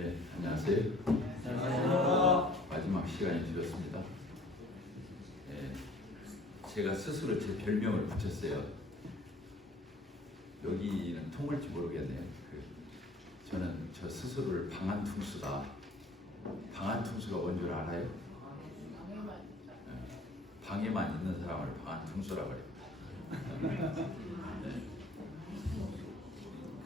네, 안녕하세요. 안녕하세요. 마지막 시간이 되었습니다. 네, 제가 스스로 제 별명을 붙였어요. 여기는 통할지 모르겠네요. 저는 저 스스로를 방한퉁수다. 방한퉁수가 뭔 줄 알아요? 방에만 있는 사람을 방한퉁수라고 해요. 네.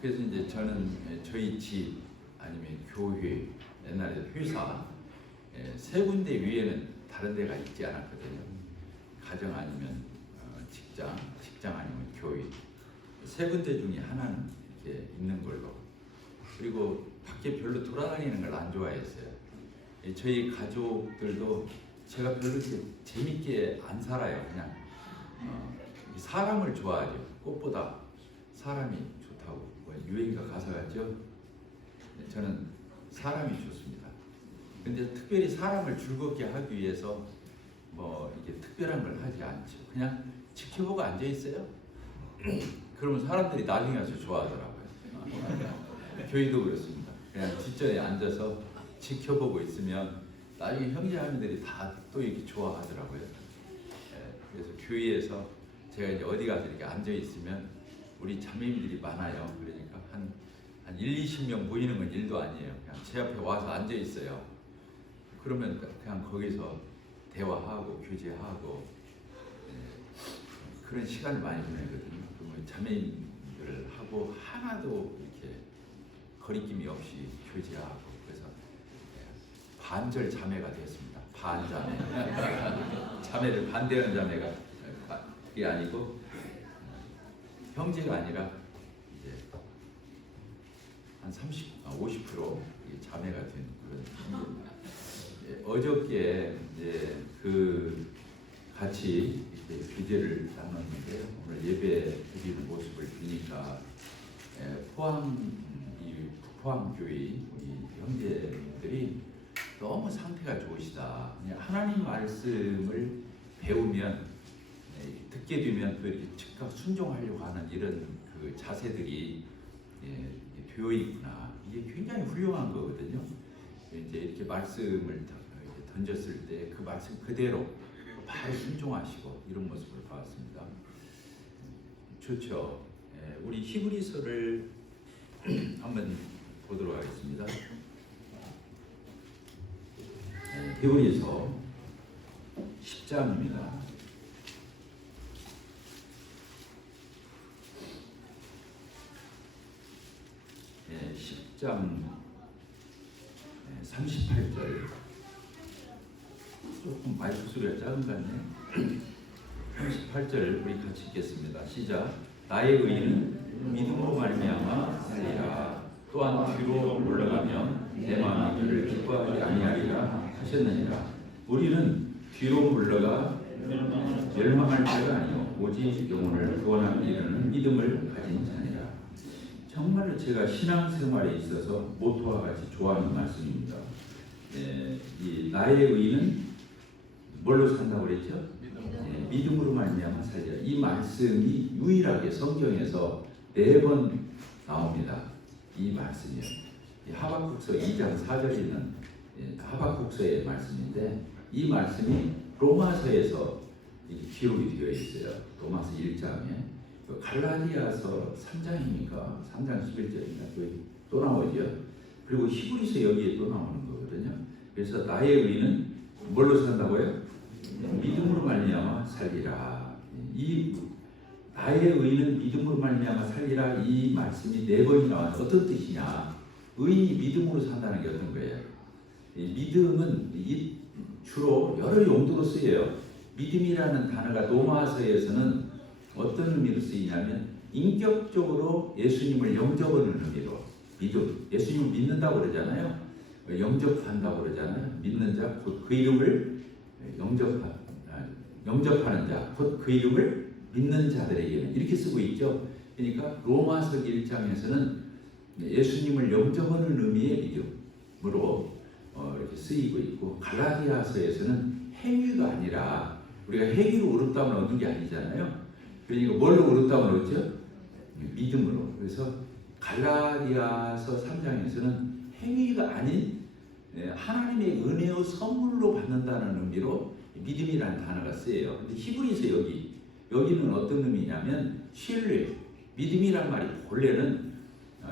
그래서 이제 저는 저희 집 아니면 교회, 옛날에 회사 세 군데 위에는 다른 데가 있지 않았거든요. 가정 아니면 직장 아니면 교회 세 군데 중에 하나는 이렇게 있는 걸로. 그리고 밖에 별로 돌아다니는 걸 안 좋아했어요. 저희 가족들도 제가 별로 이렇게 재밌게 안 살아요. 그냥 사람을 좋아하죠. 꽃보다 사람이 좋다고 유행가 가사가 있죠. 저는 사람이 좋습니다. 근데 특별히 사람을 즐겁게 하기 위해서 이게 특별한 걸 하지 않죠. 그냥 지켜보고 앉아 있어요. 그러면 사람들이 나중에 와서 좋아하더라고요. 교회도 그렇습니다. 그냥 뒷전에 앉아서 지켜보고 있으면 나중에 형제자매들이 다 또 이렇게 좋아하더라고요. 그래서 교회에서 제가 이제 어디 가서 이렇게 앉아 있으면 우리 자매님들이 많아요. 그러니까 한 1, 20명 모이는 건 일도 아니에요. 그냥 제 앞에 와서 앉아 있어요. 그러면 그냥 거기서 대화하고 교제하고 그런 시간을 많이 보내거든요. 그러면 자매님들하고 하나도 이렇게 거리낌이 없이 교제하고 그래서 반절 자매가 됐습니다. 반자매. 자매를 반대하는 자매가 그게 아니고 형제가 아니라 이제 한 50% 자매가 된 그런 친구입니다. 어저께 이제 같이 교제를 나눴는데요. 오늘 예배 드리는 모습을 보니까 포항교회 우리 형제들이 너무 상태가 좋으시다. 그냥 하나님 말씀을 배우면 듣게 되면 또 이렇게 즉각 순종하려고 하는 이런 그 자세들이 되어 있구나. 이게 굉장히 훌륭한 거거든요. 이제 이렇게 말씀을 던졌을 때 그 말씀 그대로 바로 순종하시고 이런 모습을 봤습니다. 좋죠. 우리 히브리서를 한번 보도록 하겠습니다. 히브리서 10장입니다. 10장 38절. 조금 마이크 소리가 작은 것 같네요. 38절 우리 같이 읽겠습니다. 시작. 나의 의인은 믿음으로 말미암아 살리라. 또한 뒤로 물러가면 내 마음이 그를 기뻐하지 아니하리라 하셨느니라. 우리는 뒤로 물러가 멸망할 자가 아니요 오직 영혼을 구원하기 이르는 믿음을 가진 자니라. 정말로 제가 신앙생활에 있어서 모토와 같이 좋아하는 말씀입니다. 이 나의 의인은 뭘로 산다고 그랬죠? 믿음으로 말미암아 살리라. 이 말씀이 유일하게 성경에서 4번 나옵니다. 이 말씀이요. 하박국서 2장 4절에 있는 하박국서의 말씀인데 이 말씀이 로마서에서 기록이 되어 있어요. 로마서 1장에. 갈라디아서 3장입니까? 3장 11절입니다. 또 나오죠. 그리고 히브리서 여기에 또 나오는 거거든요. 그래서 나의 의는 뭘로 산다고요? 믿음으로 말미암아 살리라. 이 나의 의는 믿음으로 말미암아 살리라. 이 말씀이 4번이 나와서 어떤 뜻이냐? 의인이 믿음으로 산다는 게 어떤 거예요? 믿음은 주로 여러 용도로 쓰여요. 믿음이라는 단어가 로마서에서는 어떤 의미로 쓰이냐면 인격적으로 예수님을 영접하는 의미로 믿음. 예수님을 믿는다고 그러잖아요. 영접한다고 그러잖아요. 믿는 자, 곧 그 이름을 영접하는 자, 곧 그 이름을 믿는 자들에게는 이렇게 쓰고 있죠. 그러니까 로마서 1장에서는 예수님을 영접하는 의미의 믿음으로 이렇게 쓰이고 있고 갈라디아서에서는 행위가 아니라 우리가 행위로 의롭다면 얻는 게 아니잖아요. 그러니까 뭘로 의롭다면 얻죠? 믿음으로. 그래서 갈라디아서 3장에서는 행위가 아닌 하나님의 은혜의 선물로 받는다는 의미로 믿음이라는 단어가 쓰여요. 근데 히브리서 여기는 어떤 의미냐면 신뢰. 믿음이란 말이 본래는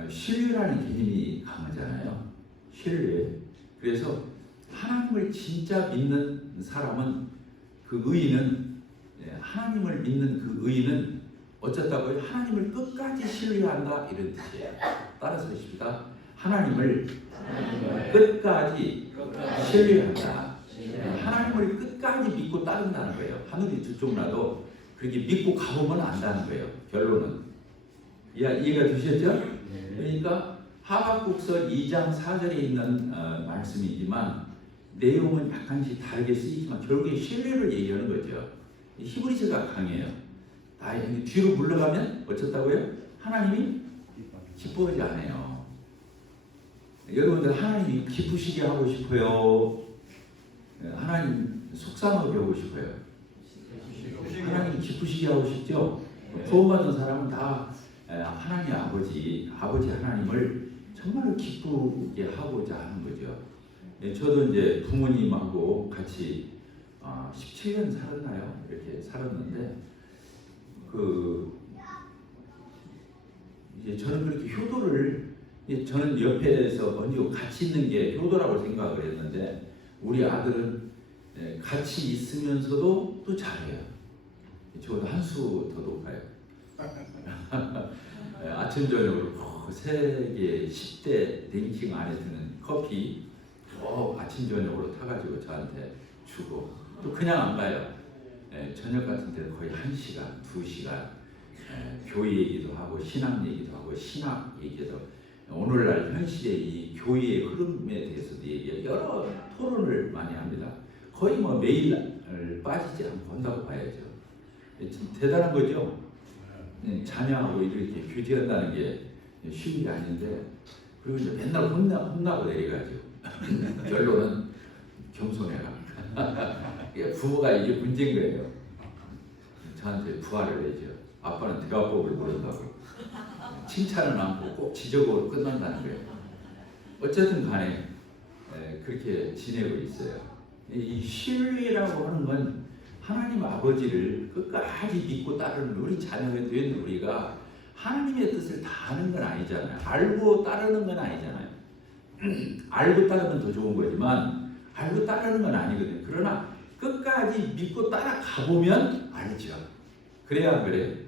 신뢰라는 개념이 강하잖아요. 신뢰. 그래서 하나님을 진짜 믿는 사람은 그 의인은 하나님을 믿는 그 의인은 어쩌다고요? 하나님을 끝까지 신뢰한다 이런 뜻이에요. 따라서 하십시다. 하나님을 끝까지 신뢰한다. 하나님을 끝까지 믿고 따른다는 거예요. 하늘이 들쪽나도 그렇게 믿고 가보면 안다는 거예요. 결론은. 이해가 되셨죠? 그러니까 하박국서 2장 4절에 있는 말씀이지만 내용은 약간씩 다르게 쓰이지만 결국에 신뢰를 얘기하는 거죠. 히브리서가 강해요. 뒤로 물러가면 어쩌다고요? 하나님이 기뻐하지 않아요. 여러분들 하나님이 기쁘시게 하고 싶어요? 하나님 속상하게 하고 싶어요? 하나님 기쁘시게 하고 싶죠? 구원받은 사람은 다 하나님 아버지 하나님을 정말로 기쁘게 하고자 하는 거죠. 저도 이제 부모님하고 같이 17년 살았나요? 이렇게 살았는데 이제 저는 그렇게 효도를 저는 옆에서 언니고 같이 있는 게 효도라고 생각을 했는데 우리 아들은 같이 있으면서도 또 잘해요. 저보다 한 수 더 높아요. 아침 저녁으로 세계 10대 랭킹 안에 드는 커피 아침 저녁으로 타가지고 저한테 주고 또 그냥 안 가요. 저녁 같은 데는 거의 1시간, 2시간 교회 얘기도 하고 신학 얘기도 하고 신학 얘기도 오늘날 현실의 이 교회의 흐름에 대해서도 얘기해요. 여러 토론을 많이 합니다. 거의 뭐 매일 빠지지 않고 한다고 봐야죠. 참 대단한 거죠. 자녀하고 이렇게 교제한다는 게 쉬운 게 아닌데 그리고 이제 맨날 혼나고 내려가죠. 결론은 겸손해라. 부모가 이게 문제인 거예요. 저한테 부활을 해줘. 아빠는 대화법을 모른다고. 칭찬은 않고 꼭 지적으로 끝난다는 거예요. 어쨌든 간에 그렇게 지내고 있어요. 이 신뢰라고 하는 건 하나님 아버지를 끝까지 믿고 따르는 우리 자녀가 된 우리가 하나님의 뜻을 다 아는 건 아니잖아요. 알고 따르는 건 아니잖아요. 알고 따르면 더 좋은 거지만 알고 따르는 건 아니거든요. 그러나 끝까지 믿고 따라가 보면 알죠. 그래야 안 그래요?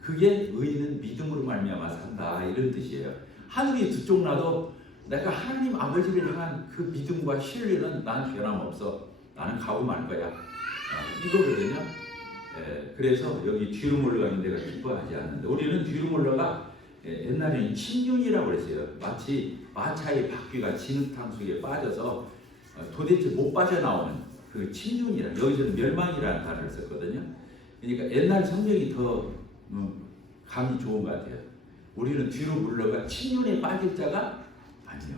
그게 의인은 믿음으로 말미암아 산다 이런 뜻이에요. 하늘이 두 쪽 나도 내가 하나님 아버지를 향한 그 믿음과 신뢰는 난 변함없어. 나는 가고 말 거야. 이거거든요. 그래서 여기 뒤로 물러가면 내가 기뻐하지 않는데 우리는 뒤로 물러가 옛날에는 침륜이라고 그랬어요. 마치 마차의 바퀴가 진흙탕 속에 빠져서 도대체 못 빠져나오는 그 침륜이라 여기서는 멸망이라는 단어를 썼거든요. 그러니까 옛날 성경이 더 감이 좋은 것 같아요. 우리는 뒤로 물러가 침륜에 빠질 자가 아니요.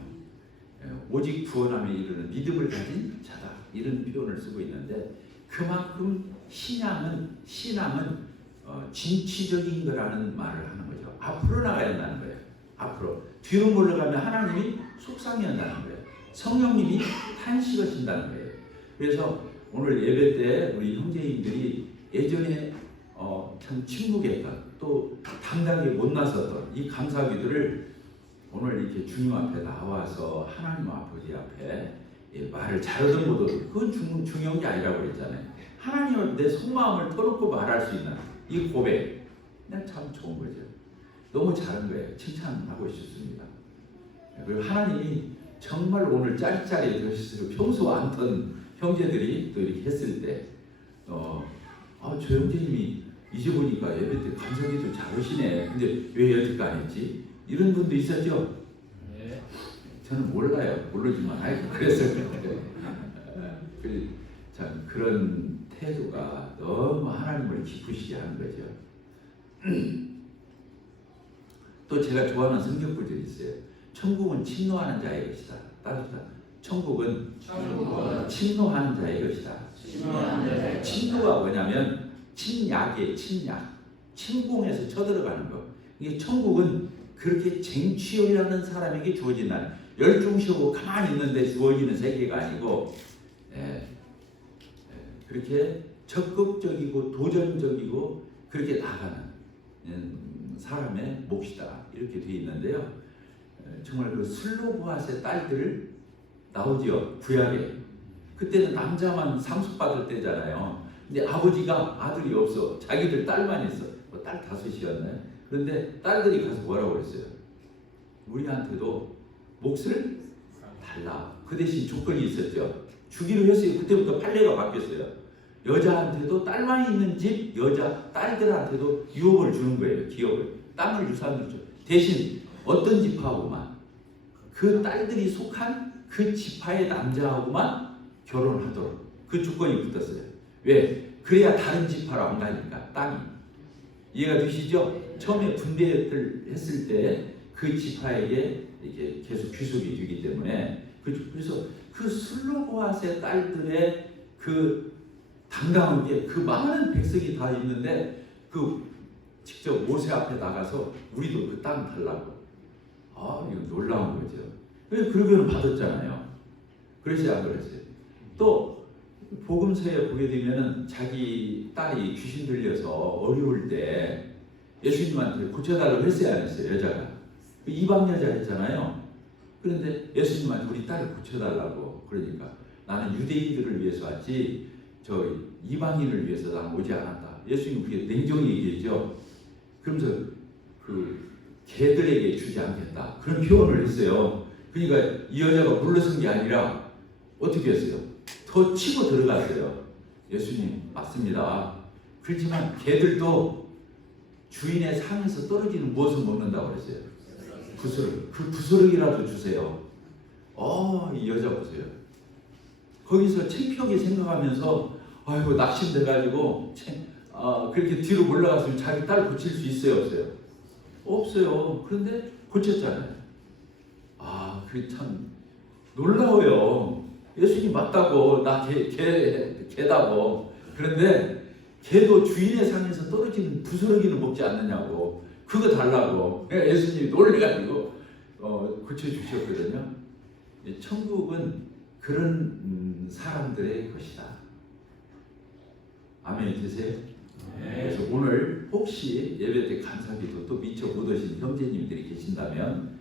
오직 구원함에 이르는 믿음을 가진 자다. 이런 표현을 쓰고 있는데 그만큼 신앙은 진취적인 거라는 말을 하는 거죠. 앞으로 나가야 한다는 거예요. 앞으로. 뒤로 물러가면 하나님이 속상해한다는 거예요. 성령님이 탄식하신다는 거예요. 그래서 오늘 예배 때 우리 형제님들이 예전에 참 침묵했던 또 당당하게 못 나섰던 이 감사기도를 오늘 이렇게 주님 앞에 나와서 하나님 아버지 앞에 말을 잘하든 못하든 그건 중요한 게 아니라고 그랬잖아요. 하나님은 내 속마음을 터놓고 말할 수 있는 이 고백 그냥 참 좋은 거죠. 너무 잘한 거예요. 칭찬하고 싶습니다. 그리고 하나님이 정말 오늘 짜릿짜릿 하셨어요. 평소 않던 형제들이 또 이렇게 했을 때 저 형제님이 이제 보니까 예배 때 감사기도 잘하시네. 근데 왜 여태껏 안 했지? 이런 분도 있었죠? 네. 저는 몰라요. 모르지만 그랬을 거예요. 참 그런 태도가 너무 하나님을 기쁘시게 하는 거죠. 또 제가 좋아하는 성경 구절이 있어요. 천국은 침노하는 자의 것이다. 따뜻하. 천국은 침노하는 자의 것이다. 침노가 뭐냐면 침략이에요. 침략. 침공해서 쳐들어가는 거. 이게 천국은 그렇게 쟁취하려는 사람에게 주어진다는. 열중시하고 가만히 있는데 주어지는 세계가 아니고 그렇게 적극적이고 도전적이고 그렇게 나가는 사람의 몫이다 이렇게 되어 있는데요. 정말 그 슬로보앗의 딸들 나오죠 구약에. 그때는 남자만 상속받을 때잖아요. 근데 아버지가 아들이 없어. 자기들 딸만 있어. 딸 5이었나요? 그런데 딸들이 가서 뭐라고 그랬어요? 우리한테도 몫을 달라. 그 대신 조건이 있었죠. 주기로 했어요. 그때부터 판례가 바뀌었어요. 여자한테도 딸만 있는 집 여자 딸들한테도 유업을 주는 거예요. 기업을. 땅을 유산으로 줘. 대신 어떤 지파하고만 그 딸들이 속한 그 지파의 남자하고만 결혼하도록 그 조건이 붙었어요. 왜? 그래야 다른 지파로 안 가니까 땅이. 이해가 되시죠? 처음에 분배를 했을 때 그 지파에게 이렇게 계속 귀속이 되기 때문에 그래서 그 슬로보앗의 딸들의 그 당당한 게 그 많은 백성이 다 있는데 그 직접 모세 앞에 나가서 우리도 그 땅 달라고. 이거 놀라운 거죠. 그러고는 받았잖아요. 그러지 안 그랬어요. 또 복음서에 보게 되면은 자기 딸이 귀신 들려서 어려울 때 예수님한테 고쳐달라고 했어요, 안 했어요? 여자가 이방 여자였잖아요. 그런데 예수님한테 우리 딸을 고쳐달라고. 그러니까 나는 유대인들을 위해서 왔지 저 이방인을 위해서 나는 오지 않았다. 예수님 그게 냉정히 얘기했죠. 그러면서 그 개들에게 주지 않겠다 그런 표현을 했어요. 그러니까 이 여자가 물러선 게 아니라 어떻게 했어요? 더 치고 들어갔어요. 예수님 맞습니다. 그렇지만 개들도 주인의 상에서 떨어지는 무엇을 먹는다고 그랬어요? 부스러기. 그 부스러기라도 주세요. 이 여자 보세요. 거기서 창피하게 생각하면서 아이고 낙심돼가지고 그렇게 뒤로 올라갔으면 자기 딸 고칠 수 있어요 없어요? 없어요. 그런데 고쳤잖아요. 그게 참 놀라워요. 예수님 맞다고 나 개다고. 그런데 개도 주인의 상에서 떨어지는 부스러기는 먹지 않느냐고. 그거 달라고. 예수님이 놀래가지고 고쳐주셨거든요. 천국은 그런 사람들의 것이다. 아멘 되세요? 그래서 오늘 혹시 예배 때 감사기도 또 미처 못 오신 형제님들이 계신다면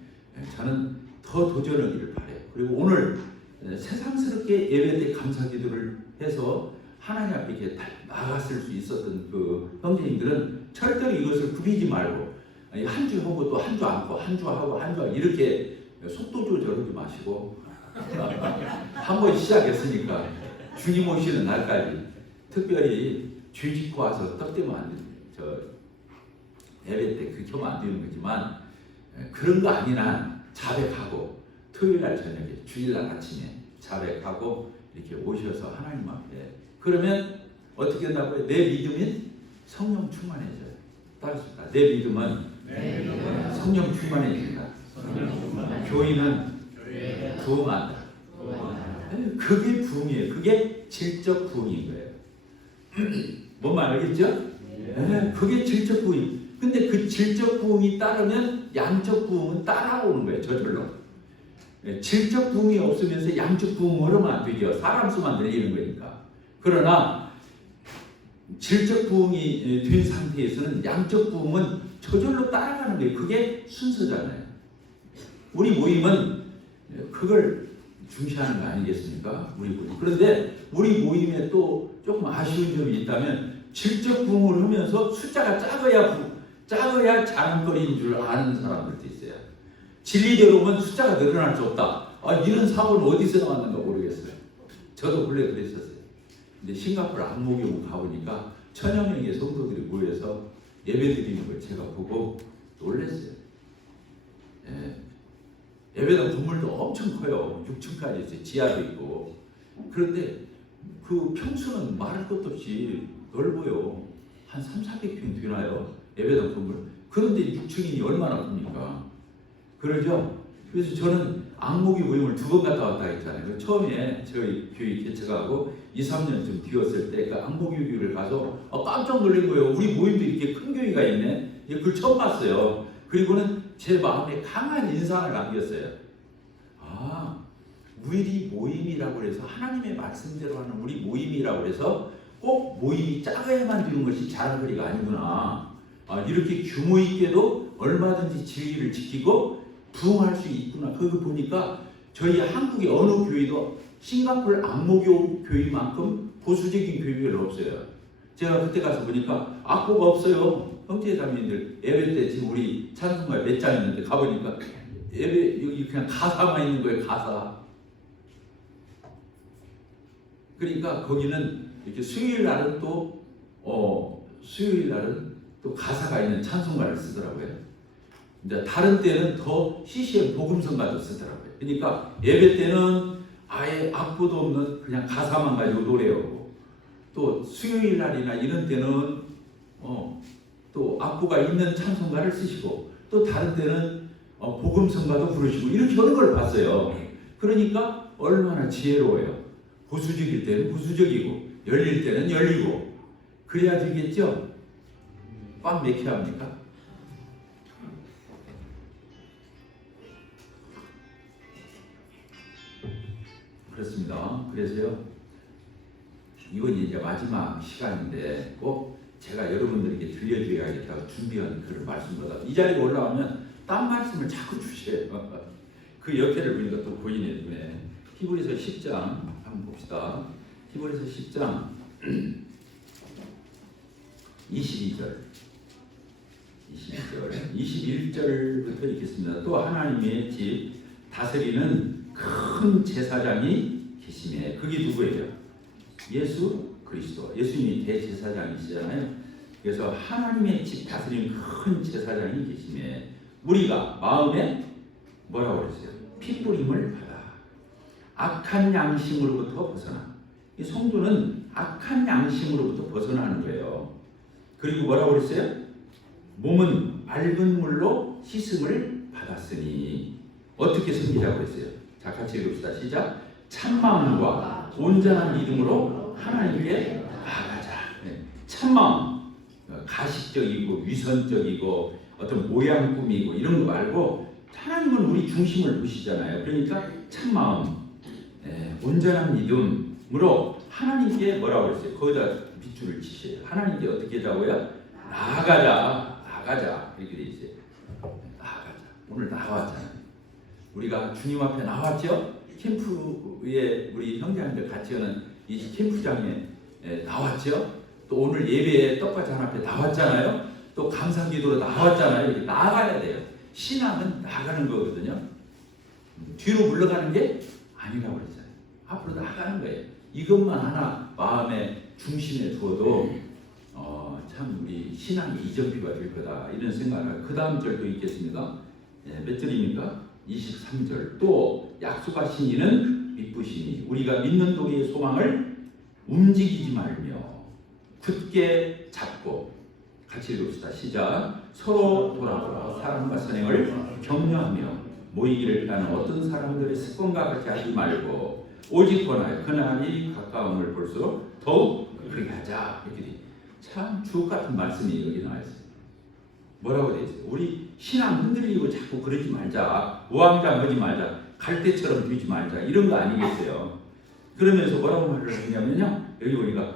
저는 더 도전하기를 바라요. 그리고 오늘 세상스럽게 예배 때 감사기도를 해서 하나님 앞에 이렇게 나갔을 수 있었던 그 형제님들은 절대로 이것을 굽이지 말고 한 주 하고 또 한 주 안고 한 주 하고 한 주 이렇게 속도 조절하지 마시고 한 번 시작했으니까 주님 오시는 날까지 특별히 죄 짓고 와서 떡대면 안 됩니다. 예배 때 그렇게 하면 안 되는 거지만 그런 거 아닌 한 자백하고 토요일 날 저녁에 주일 날 아침에 자백하고 이렇게 오셔서 하나님 앞에 그러면 어떻게 된다고요? 내 믿음인 성령 충만해져요. 따르십니까? 내 믿음은 성령 충만해집니다. 교인은 부흥한다. 그게 부흥이에요. 그게 질적 부흥인 거예요. 뭔 말 알겠죠? 그게 질적 부흥. 근데 그 질적 부흥이 따르면 양적 부흥은 따라오는 거예요. 저절로. 질적 부흥이 없으면서 양적 부흥을 하면 안 되죠. 사람 수만 늘리는 거니까. 그러나 질적 부흥이 된 상태에서는 양적 부흥은 저절로 따라가는 거예요. 그게 순서잖아요. 우리 모임은 그걸 중시하는 거 아니겠습니까? 우리 모임. 그런데 우리 모임에 또 조금 아쉬운 점이 있다면 질적 부흥을 하면서 숫자가 작아야 자랑거리인 줄 아는 사람들도 있어요. 진리대로면 숫자가 늘어날 수 없다. 이런 사고는 어디서 나왔는가 모르겠어요. 저도 원래 그랬었어요. 근데 싱가포르 안목교회 가보니까 1000여 명의 성도들이 모여서 예배드리는 걸 제가 보고 놀랐어요. 예배당 건물도 엄청 커요. 6층까지 있어요. 지하도 있고. 그런데 그 평수는 말할 것도 없이 넓어요. 한 300~400평 되나요? 예배당 건물. 그런데 6층이니 얼마나 큽니까? 그러죠? 그래서 저는 안목이 모임을 2번 갔다 왔다 했잖아요. 처음에 저희 교회 개척하고 2~3년쯤 뒤었을 때 그 안목이 교회를 가서 깜짝 놀란 거예요. 우리 모임도 이렇게 큰 교회가 있네. 그걸 처음 봤어요. 그리고는 제 마음에 강한 인상을 남겼어요. 우리 모임이라고 해서 하나님의 말씀대로 하는 우리 모임이라고 해서 꼭 모임이 작아야만 되는 것이 자랑거리가 아니구나. 이렇게 규모 있게도 얼마든지 진리를 지키고 부흥할 수 있구나. 그거 보니까 저희 한국의 어느 교회도 싱가포르 안모교 교회만큼 보수적인 교회가 별로 없어요. 제가 그때 가서 보니까 악보가 없어요. 형제자매님들 예배 때 지금 우리 찬송가 몇 장 있는데 가보니까 예배 여기 그냥 가사만 있는 거예요. 가사. 그러니까 거기는 이렇게 수요일 날은 또 가사가 있는 찬송가를 쓰더라고요. 이제 다른 때는 더 CCM 복음성가도 쓰더라고요. 그러니까 예배 때는 아예 악보도 없는 그냥 가사만 가지고 노래하고, 또 수요일 날이나 이런 때는 또 악보가 있는 찬송가를 쓰시고, 또 다른 때는 복음성가도 부르시고 이렇게 하는 걸 봤어요. 그러니까 얼마나 지혜로워요. 보수적일 때는 보수적이고 열릴 때는 열리고 그래야 되겠죠? 꽉 맥혀야 합니까? 그렇습니다. 그래서요, 이번이 이제 마지막 시간인데 꼭 제가 여러분들에게 들려드려야겠다고 준비한 그런 말씀보다 이 자리에 올라오면 딴 말씀을 자꾸 주셔요. 그 옆에를 보니까 또 보이네 눈에. 히브리서 10장 한번 봅시다. 히브리서 10장 22절 21절부터 읽겠습니다. 또 하나님의 집 다스리는 큰 제사장이 계시네. 그게 누구예요? 예수 그리스도. 예수님이 대제사장이시잖아요. 그래서 하나님의 집 다스리는 큰 제사장이 계시네. 우리가 마음에 뭐라고 그랬어요? 핏부림을 받아 악한 양심으로부터 벗어나. 이 성도는 악한 양심으로부터 벗어나는 거예요. 그리고 뭐라고 그랬어요? 몸은 맑은 물로 씻음을 받았으니 어떻게 섬기자고 했어요? 자, 같이 읽읍시다. 시작. 참마음과 온전한 믿음으로 하나님께 나아가자. 네. 참마음, 가식적이고 위선적이고 어떤 모양 꾸미고 이런 거 말고 하나님은 우리 중심을 보시잖아요. 그러니까 참마음, 온전한 믿음으로 하나님께 뭐라고 그랬어요? 거기다 빗줄을 치셔요. 하나님께 어떻게 하자고요? 나아가자. 이렇게 돼 있어요. 나아가자. 오늘 나왔잖아요. 우리가 주님 앞에 나왔죠? 캠프에 우리 형제님들 같이 하는 이 캠프장에 나왔죠? 또 오늘 예배에 떡과잔 앞에 나왔잖아요? 또 감사기도로 나왔잖아요. 이렇게 나아가야 돼요. 신앙은 나가는 거거든요. 뒤로 물러가는 게 아니라고 그랬잖아요. 앞으로 나가는 거예요. 이것만 하나 마음의 중심에 두어도 참 우리 신앙이 이정표가 될 거다 이런 생각을. 그 다음 절도 있겠습니다. 몇 절입니까? 23절. 또 약속하신 이는 믿으시니 우리가 믿는 도리의 소망을 움직이지 말며 굳게 잡고, 같이 읽읍시다. 시작. 서로 돌아보아 사람과 선행을 격려하며 모이기를 피하는 어떤 사람들의 습관과 같이 하지 말고 오직 권하여 그날이 가까움을 볼수록 더욱 그렇게 하자. 이렇게 참 주옥 같은 말씀이 여기 나와 있어요. 뭐라고 되어 있어요? 우리 신앙 흔들리고 자꾸 그러지 말자. 우왕좌왕하지 말자. 갈대처럼 되지 말자. 이런 거 아니겠어요? 그러면서 뭐라고 말을 하냐면요. 여기 보니까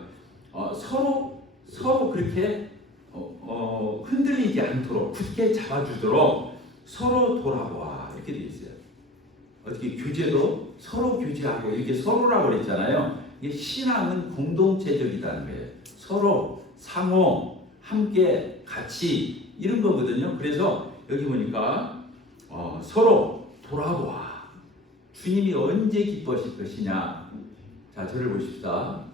서로 그렇게 흔들리지 않도록 굳게 잡아주도록 서로 돌아보아. 이렇게 되어 있어요. 어떻게 교제도 서로 교제하고 이렇게 서로라고 그랬잖아요. 이게 신앙은 공동체적이라는 거예요. 서로 상호 함께 같이 이런 거거든요. 그래서 여기 보니까 서로 돌아보아. 주님이 언제 기뻐하실 것이냐. 자, 저를 보십시다.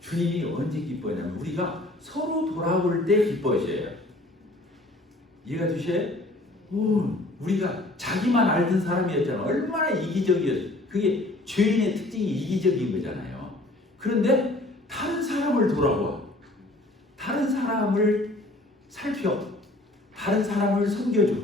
주님이 언제 기뻐하냐면 우리가 서로 돌아볼 때 기뻐하셔요. 이해가 되셔요? 우리가 자기만 알던 사람이었잖아. 얼마나 이기적이었어. 그게 죄인의 특징이 이기적인 거잖아요. 그런데 다른 사람을 돌아봐. 다른 사람을 살펴. 다른 사람을 섬겨줘.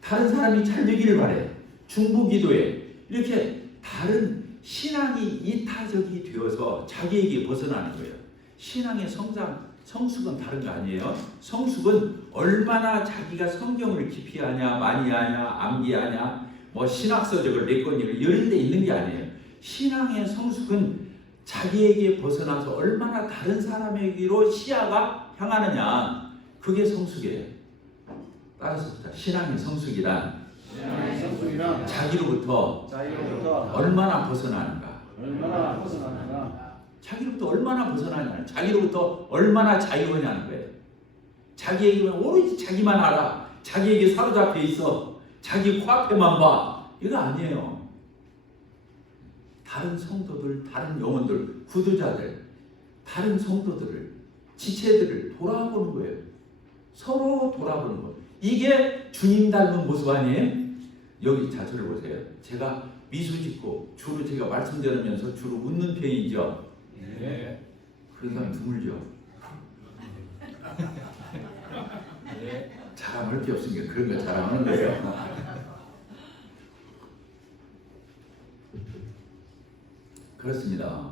다른 사람이 잘 되기를 바래. 중보기도해. 이렇게 다른 신앙이 이타적이 되어서 자기에게 벗어나는 거예요. 신앙의 성숙은 다른 거 아니에요. 성숙은 얼마나 자기가 성경을 깊이 하냐, 많이 하냐, 암기하냐, 뭐 신학서적을 냈건 이런 데 있는 게 아니에요. 신앙의 성숙은 자기에게 벗어나서 얼마나 다른 사람에게로 시야가 향하느냐, 그게 성숙이에요. 따라서 신앙의 성숙이란 자기로부터 얼마나 벗어나는가. 자기로부터 얼마나 벗어나냐, 자기로부터 얼마나 자유하냐는 거예요. 자기에게만 오로지 자기만 알아, 자기에게 사로잡혀 있어, 자기 코앞에만 봐, 이거 아니에요. 다른 성도들, 다른 영혼들, 구도자들, 다른 성도들을, 지체들을 돌아보는 거예요. 서로 돌아보는 거. 이게 주님 닮은 모습 아니에요? 여기 자체를 보세요. 제가 미소 짓고 주로 제가 말씀 들으면서 주로 웃는 편이죠. 네. 그런 사람 드물죠. 자랑할 게 없으니까 그런 거 자랑하는 거예요. 그렇습니다.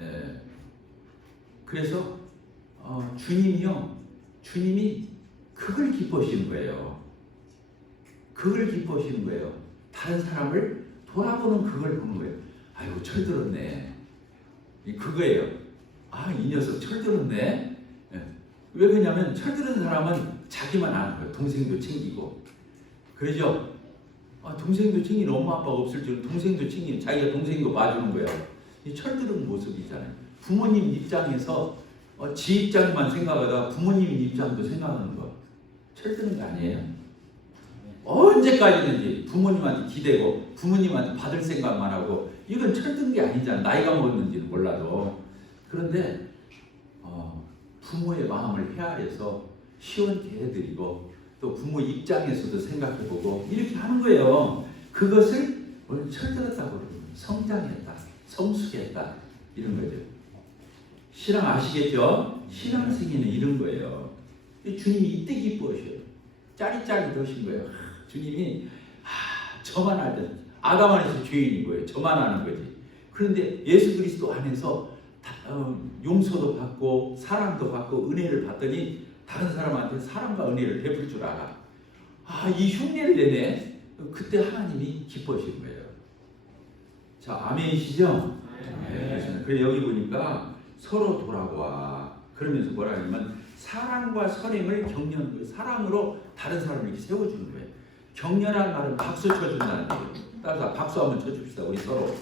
예. 그래서 주님이 그걸 기뻐하시는 거예요. 그걸 기뻐하시는 거예요. 다른 사람을 돌아보는 그걸 보는 거예요. 아이고 철들었네. 그거예요. 아, 이 녀석 철들었네. 예. 왜 그러냐면 철들은 사람은 자기만 아는 거예요. 동생도 챙기고. 그러죠? 동생도 챙기는 엄마 아빠가 없을 줄은 동생도 챙기는, 자기가 동생도 봐주는 거예요. 이 철들은 모습이잖아요. 부모님 입장에서 지 입장만 생각하다가 부모님 입장도 생각하는 거. 철드는 거 아니에요? 언제까지든지 부모님한테 기대고 부모님한테 받을 생각만 하고, 이건 철든 게 아니잖아. 나이가 먹었는지는 몰라도. 그런데 부모의 마음을 헤아려서 시원케 해드리고 또 부모 입장에서도 생각해보고 이렇게 하는 거예요. 그것을 오늘 철들었다고 그러는 거예요. 성장했다, 성숙했다, 이런 거죠. 신앙 아시겠죠? 신앙생이는 이런 거예요. 주님이 이때 기뻐하셔요. 짜릿짜릿하신 거예요. 주님이 저만 알던, 아담 안에서 죄인인 거예요. 저만 아는 거지. 그런데 예수 그리스도 안에서 용서도 받고 사랑도 받고 은혜를 받더니 다른 사람한테 사랑과 은혜를 베풀 줄 알아. 이 흉내를 내네. 그때 하나님이 기뻐하시는 거예요. 자, 아멘이시죠? 네. 그래 여기 보니까 서로 돌아와. 그러면서 뭐라 하냐면 사랑과 선행을 격려하는 거예요. 사랑으로 다른 사람을 이렇게 세워주는 거예요. 격려라는 말은 박수 쳐준다는 거예요. 따라서 박수 한번 쳐줍시다. 우리 서로.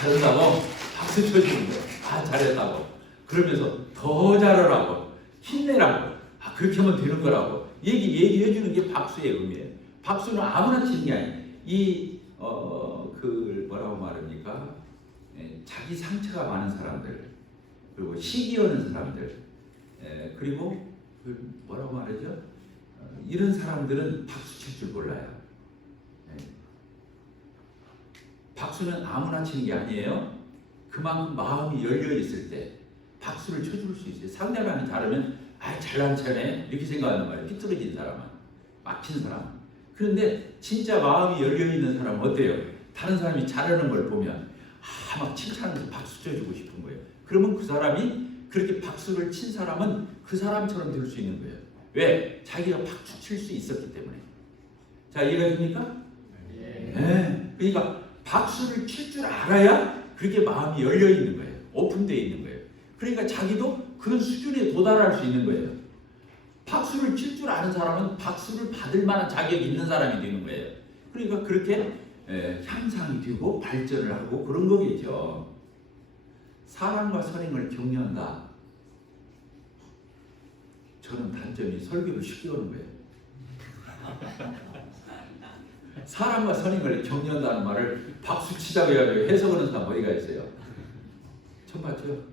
잘한다고 박수 쳐주는 거예요. 잘했다고. 그러면서 더 잘하라고, 힘내라고, 그렇게 하면 되는 거라고 얘기해 주는 게 박수의 의미예요. 박수는 아무나 치는 게 아니에요. 뭐라고 말합니까? 자기 상처가 많은 사람들, 그리고 시기하는 사람들, 그리고 뭐라고 말하죠? 이런 사람들은 박수 칠 줄 몰라요. 박수는 아무나 치는 게 아니에요. 그만큼 마음이 열려 있을 때 박수를 쳐줄 수 있어요. 상대방이 잘하면 잘난 척네 이렇게 생각하는 말이에요. 삐뚤어진 사람은, 막힌 사람. 그런데 진짜 마음이 열려 있는 사람은 어때요? 다른 사람이 잘하는 걸 보면 막 칭찬하면서 박수 쳐주고 싶은 거예요. 그러면 그 사람이, 그렇게 박수를 친 사람은 그 사람처럼 될 수 있는 거예요. 왜? 자기가 박수 칠 수 있었기 때문에. 자, 이해가 됩니까? 네. 그러니까 박수를 칠 줄 알아야 그렇게 마음이 열려 있는 거예요. 오픈되어 있는 거예요. 그러니까 자기도 그런 수준에 도달할 수 있는 거예요. 박수를 칠 줄 아는 사람은 박수를 받을 만한 자격이 있는 사람이 되는 거예요. 그러니까 그렇게 향상이 되고 발전을 하고 그런 거겠죠. 사랑과 선행을 격려한다. 저는 단점이 설교를 쉽게 하는 거예요. 사랑과 선행을 격려한다는 말을 박수 치자고 해가지고 해석하는 사람 어디가 있어요? 처음 봤죠?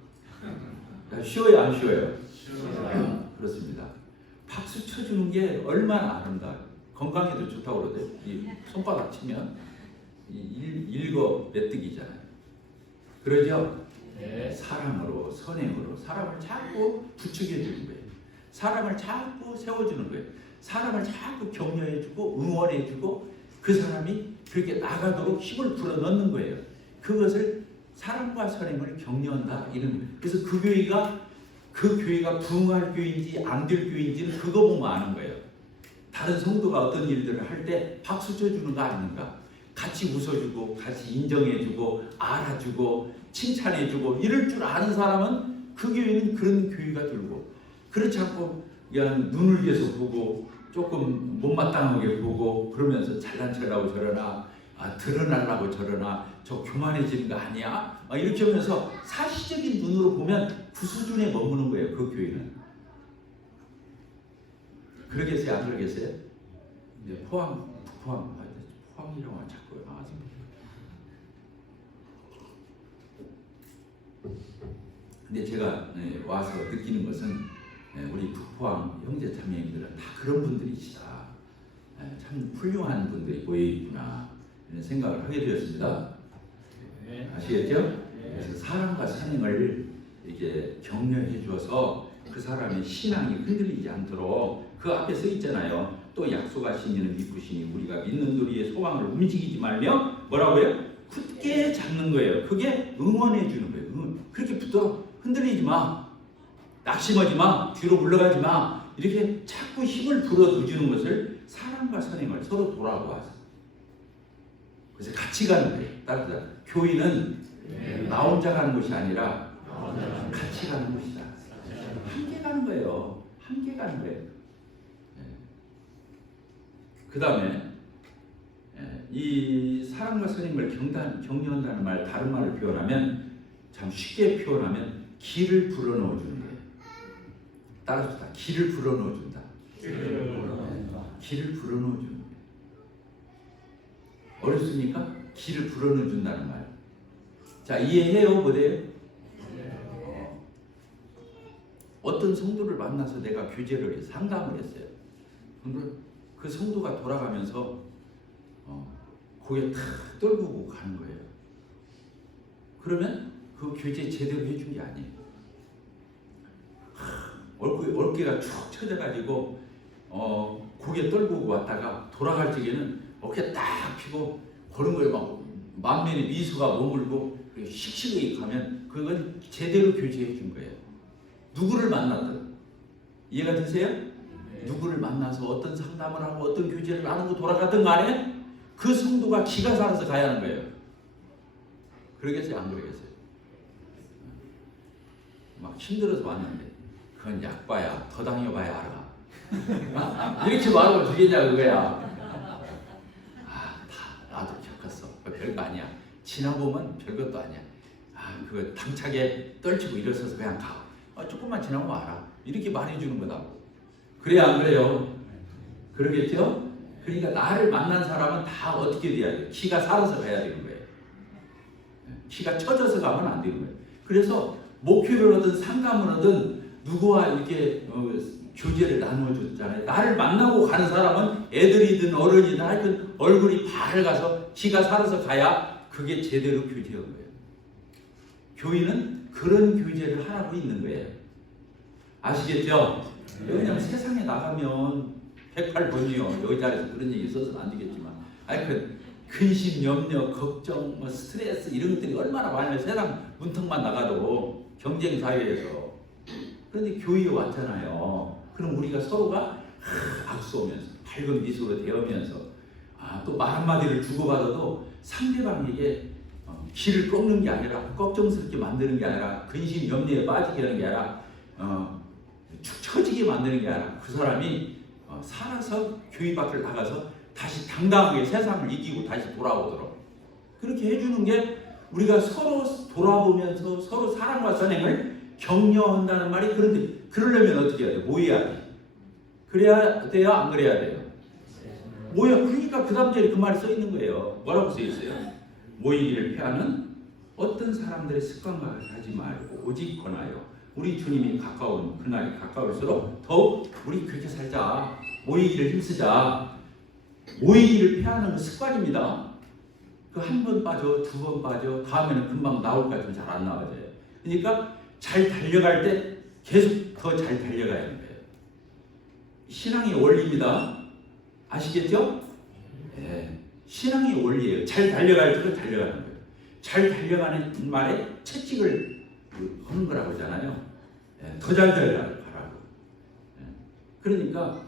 쉬워요, 안 쉬워요? 쉬워요. 그렇습니다. 박수 쳐주는 게 얼마나 아름다워요. 건강에도 좋다고 그러죠. 이 손바닥 치면 일거 메뚜기잖아요. 그러죠? 네. 사랑으로, 선행으로 사람을 자꾸 부추겨주는 거예요. 사람을 자꾸 세워주는 거예요. 사람을 자꾸 격려해주고 응원해주고 그 사람이 그렇게 나가도록 힘을 불어넣는 거예요. 그것을 사랑과 선행을 격려한다, 이런 거예요. 그래서 그 교회가 부흥할 교회인지 안 될 교회인지는 그거 보면 아는 거예요. 다른 성도가 어떤 일들을 할 때 박수 쳐주는 거 아닌가? 같이 웃어주고 같이 인정해주고 알아주고 칭찬해주고 이럴 줄 아는 사람은 그 교회는 그런 교회가 들고, 그렇지 않고 그냥 눈을 위해서 보고 조금 못마땅하게 보고 그러면서 잘난 척하고 저러나 드러나려고 저러나 저 교만해지는 거 아니야? 이렇게 하면서 사실적인 눈으로 보면 그 수준에 머무는 거예요. 그 교회는. 그러겠어요? 안 그러겠어요? 이제 포항이라고 자꾸 나와서. 근데 제가 와서 느끼는 것은 우리 북포항 형제 자매님들은 다 그런 분들이시다. 참 훌륭한 분들이 보이구나 이런 생각을 하게 되었습니다. 아시겠죠? 그래서 사랑과 선행을 이렇게 격려해 주어서 그 사람의 신앙이 흔들리지 않도록 그 앞에 써 있잖아요. 또 약속하신 이는 믿으시니 우리가 믿는 우리의 소망을 움직이지 말며 뭐라고요? 굳게 잡는 거예요. 그게 응원해 주는 거예요. 그렇게 붙들어 흔들리지 마, 낙심하지 마, 뒤로 물러가지 마, 이렇게 자꾸 힘을 불어넣어주는 것을 사랑과 선행을 서로 돌아보아서 그래서 같이 가는 거예요. 따뜻하다. 교회는 나 혼자 가는 것이 아니라 같이 가는 것이다. 함께 가는 거예요. 함께 가는 거예요. 그 다음에 이 사랑과 선행을 격려한다는 말, 다른 말을 표현하면, 참 쉽게 표현하면 길을 불어넣어 주는 거예요. 따라서 길을 불어넣어 준다. 길을 불어넣어 주는 거예요. 어렵습니까? 길을 불어넣어 준다는 말. 자, 이해해요? 못해요? 어떤 성도를 만나서 내가 교제를 해서 상담을 했어요. 그 성도가 돌아가면서 고개 탁 떨구고 가는 거예요. 그러면 그 교제 제대로 해준 게 아니에요. 어깨가 축 처져가지고 고개 떨구고 왔다가 돌아갈 적에는 어깨 딱 펴고 그런 거에 막 만면에 미소가 머물고 씩씩하게 가면 그건 제대로 교제해 준 거예요. 누구를 만났든 이해가 되세요? 누구를 만나서 어떤 상담을 하고 어떤 교제를 나누고 돌아가든 간에 그 성도가 기가 살아서 가야 하는 거예요. 그러겠어요? 안 그러겠어요? 막 힘들어서 왔는데 그건 약과야, 더 당해봐야 알아. 이렇게 말하면 되겠냐 그거야. 다 나도 겪었어. 별거 아니야. 지나보면 별것도 아니야. 그거 당차게 떨치고 일어서서 그냥 가. 조금만 지나면 알아. 이렇게 말해주는 거다. 그래야 안 그래요? 그러겠죠? 그러니까 나를 만난 사람은 다 어떻게 돼야 돼요? 기가 살아서 가야 되는 거예요. 기가 처져서 가면 안 되는 거예요. 그래서 목표를 하든 상담을 하든 누구와 이렇게 교제를 나누어줬잖아요. 나를 만나고 가는 사람은 애들이든 어른이든 하여튼 얼굴이 밝아서 기가 살아서 가야 그게 제대로 교제한 거예요. 교회는 그런 교제를 하라고 있는 거예요. 아시겠죠? 왜냐면 세상에 나가면 108번이요. 여기 자리에서 그런 얘기 써서는 안 되겠지만 근심, 염려, 걱정, 스트레스 이런 것들이 얼마나 많아요. 세상 문턱만 나가도 경쟁 사회에서. 그런데 교회에 왔잖아요. 그럼 우리가 서로가 악수하면서 밝은 미소로 대하면서 또 말 한마디를 주고받아도 상대방에게 길을 꺾는 게 아니라 걱정스럽게 만드는 게 아니라 근심, 염려에 빠지게 하는 게 아니라 축 처지게 만드는 게 아니라 그 사람이 살아서 교회 밖을 나가서 다시 당당하게 세상을 이기고 다시 돌아오도록 그렇게 해주는 게 우리가 서로 돌아보면서 서로 사랑과 선행을 격려한다는 말이. 그런데 그러려면 어떻게 해야 돼요? 모여야 돼. 그래야 돼요? 안 그래야 돼요? 모여. 그러니까 그 다음 절에 그 말이 써 있는 거예요. 뭐라고 써 있어요? 모이기를 피하는 어떤 사람들의 습관과 같이 하지 말고 오직 권하여 우리 주님이 가까운 그날이 가까울수록 더욱 우리 그렇게 살자. 모이기를 힘쓰자. 모이기를 피하는 그 습관입니다. 그 한 번 빠져, 두 번 빠져, 다음에는 금방 나올 것 같으면 잘 안 나와져요. 그러니까 잘 달려갈 때 계속 더 잘 달려가야 하는 거예요. 신앙의 원리입니다. 아시겠죠? 네. 신앙의 원리예요. 잘 달려갈 때는 달려가는 거예요. 잘 달려가는 말에 채찍을 하는 거라고 하잖아요. 더 잘 달려가라고. 그러니까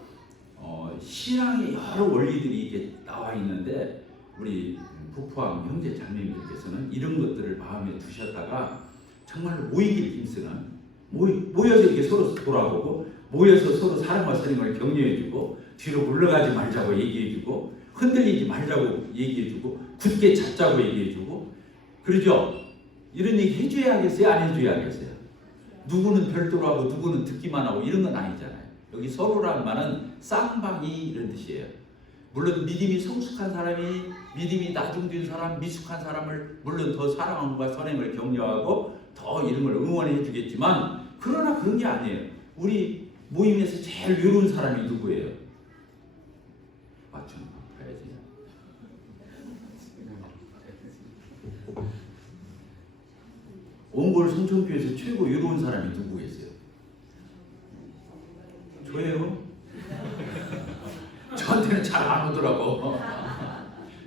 신앙의 여러 원리들이 이게 나와 있는데 우리 부포항 형제 자매님들께서는 이런 것들을 마음에 두셨다가 정말 모이기를 힘쓰는 모여서 이렇게 서로 돌아보고 모여서 서로 사랑과 선행을 격려해주고 뒤로 물러가지 말자고 얘기해주고 흔들리지 말자고 얘기해주고 굳게 잡자고 얘기해주고 그러죠? 이런 얘기 해줘야겠어요? 안 해줘야겠어요? 누구는 별도로 하고 누구는 듣기만 하고 이런 건 아니잖아요. 여기 서로란 말은 쌍방이 이런 뜻이에요. 물론 믿음이 성숙한 사람이 믿음이 나중된 사람 미숙한 사람을 물론 더 사랑함과 선행을 격려하고 더 이런 걸 응원해 주겠지만 그러나 그런 게 아니에요. 우리 모임에서 제일 외로운 사람이 누구예요? 맞춤 가야지. 옹골 성천교에서 최고 외로운 사람이 누구겠어요? 저예요. 저한테는 잘 안 오더라고.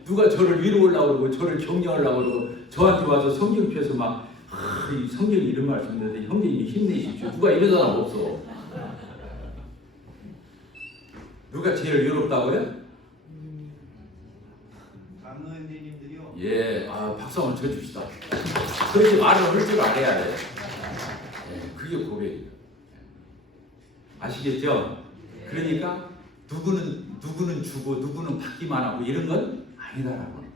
누가 저를 위로하려고 그러고 저를 격려하려고 그러고 저한테 와서 성경 펴서 막 이 성경이 이런 말씀인데 형제님이 힘내십시오. 누가 이런 사람 없어. 누가 제일 외롭다고요? 장로님들이요. 예, 박수 한번 쳐줍시다. 그렇게 말을 할 줄 알아야 돼. 예, 그게 고백이에요. 아시겠죠? 그러니까 누구는 주고 누구는 받기만 하고 이런 건 아니다라고 하는 거예요.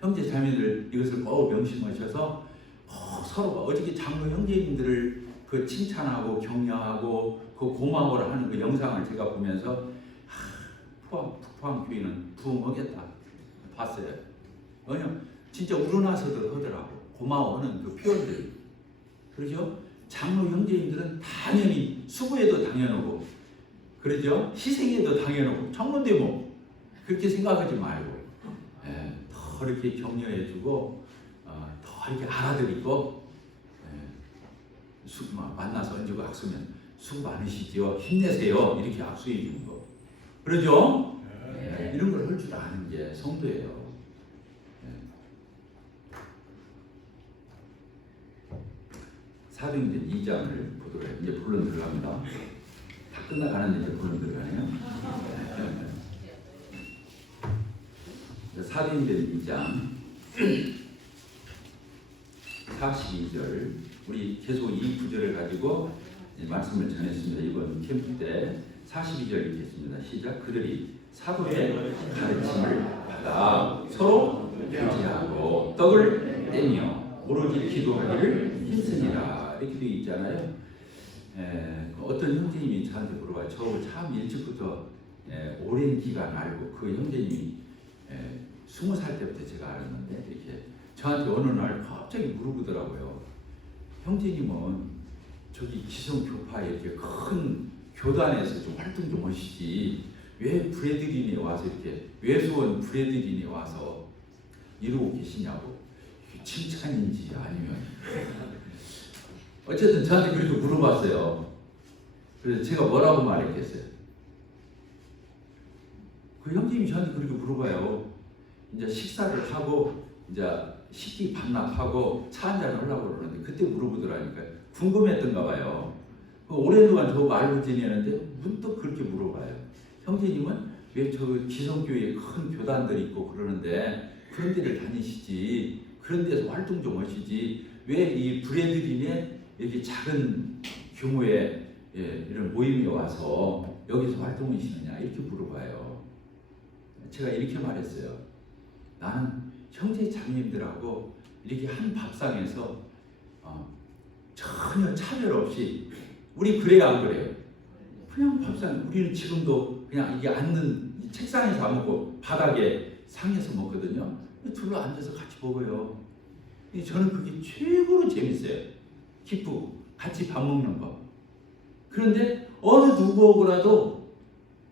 형제 자매들 이것을 꼭 명심하셔서 서로가 어저께 장로 형제님들을 그 칭찬하고 격려하고 그 고마워를 하는 그 영상을 제가 보면서 부포항 교회는 부흥하겠다 봤어요. 왜냐면 진짜 우러나서들 하더라고. 고마워하는 그 표현들이. 그러죠? 장로 형제님들은 당연히 수고에도 당연하고 그러죠? 희생에도 당연하고 청문대 뭐 그렇게 생각하지 말고 더 이렇게 격려해주고 더 이렇게 알아드리고 만나서 얹고 악수면 수고 많으시지요? 힘내세요. 이렇게 악수해 주는 거. 그러죠? 이런 걸 할 줄 아는 게 성도예요. 사도행전 2장을 보도록 해요. 이제 본론 들어갑니다. 다 끝나가는데 이제 본론 들어가네요. 사도행전 2장 42절 우리 계속 이 구절을 가지고 말씀을 전했습니다. 이번 캠프 때 42절 읽겠습니다. 시작. 그들이 사도의 가르침을 받아 서로 교제하고 떡을 떼며 오로지 기도하기를 힘쓰니라 이렇게 되어 있잖아요. 어떤 형제님이 저한테 물어봐요. 저 참 일찍부터 오랜 기간 알고 그 형제님이 20살 때부터 제가 알았는데 이렇게 저한테 어느 날 갑자기 물어보더라고요. 형제님은 저기 기성교파 이렇게 큰 교단에서 좀 활동 좀 하시지 왜 브레드린에 와서 이렇게 외소원 브레드린에 와서 이러고 계시냐고. 칭찬인지 아니면 어쨌든 저한테 그렇게 물어봤어요. 그래서 제가 뭐라고 말했겠어요? 그 형님이 저한테 그렇게 물어봐요. 이제 식사를 하고 이제 식기 반납하고 차 한잔 하려고 그러는데 그때 물어보더라니까. 궁금했던가 봐요. 오랜 동안 저거 알고 지내는데 문득 그렇게 물어봐요. 형제님은 왜 저 기성교회에 큰 교단들 있고 그러는데 그런 데를 다니시지 그런 데서 활동 좀 하시지 왜 이 브레드린에 이렇게 작은 규모의 이런 모임에 와서 여기서 활동하시느냐 이렇게 물어봐요. 제가 이렇게 말했어요. 나는 형제 자매님들하고 이렇게 한 밥상에서 전혀 차별 없이 우리 그래야 안 그래요? 그냥 밥상 우리는 지금도 그냥 이게 앉는 이 책상에서 안 먹고 바닥에 상에서 먹거든요. 둘러 앉아서 같이 먹어요. 저는 그게 최고로 재밌어요. 기쁘고 같이 밥 먹는 거. 그런데 어느 누구하고라도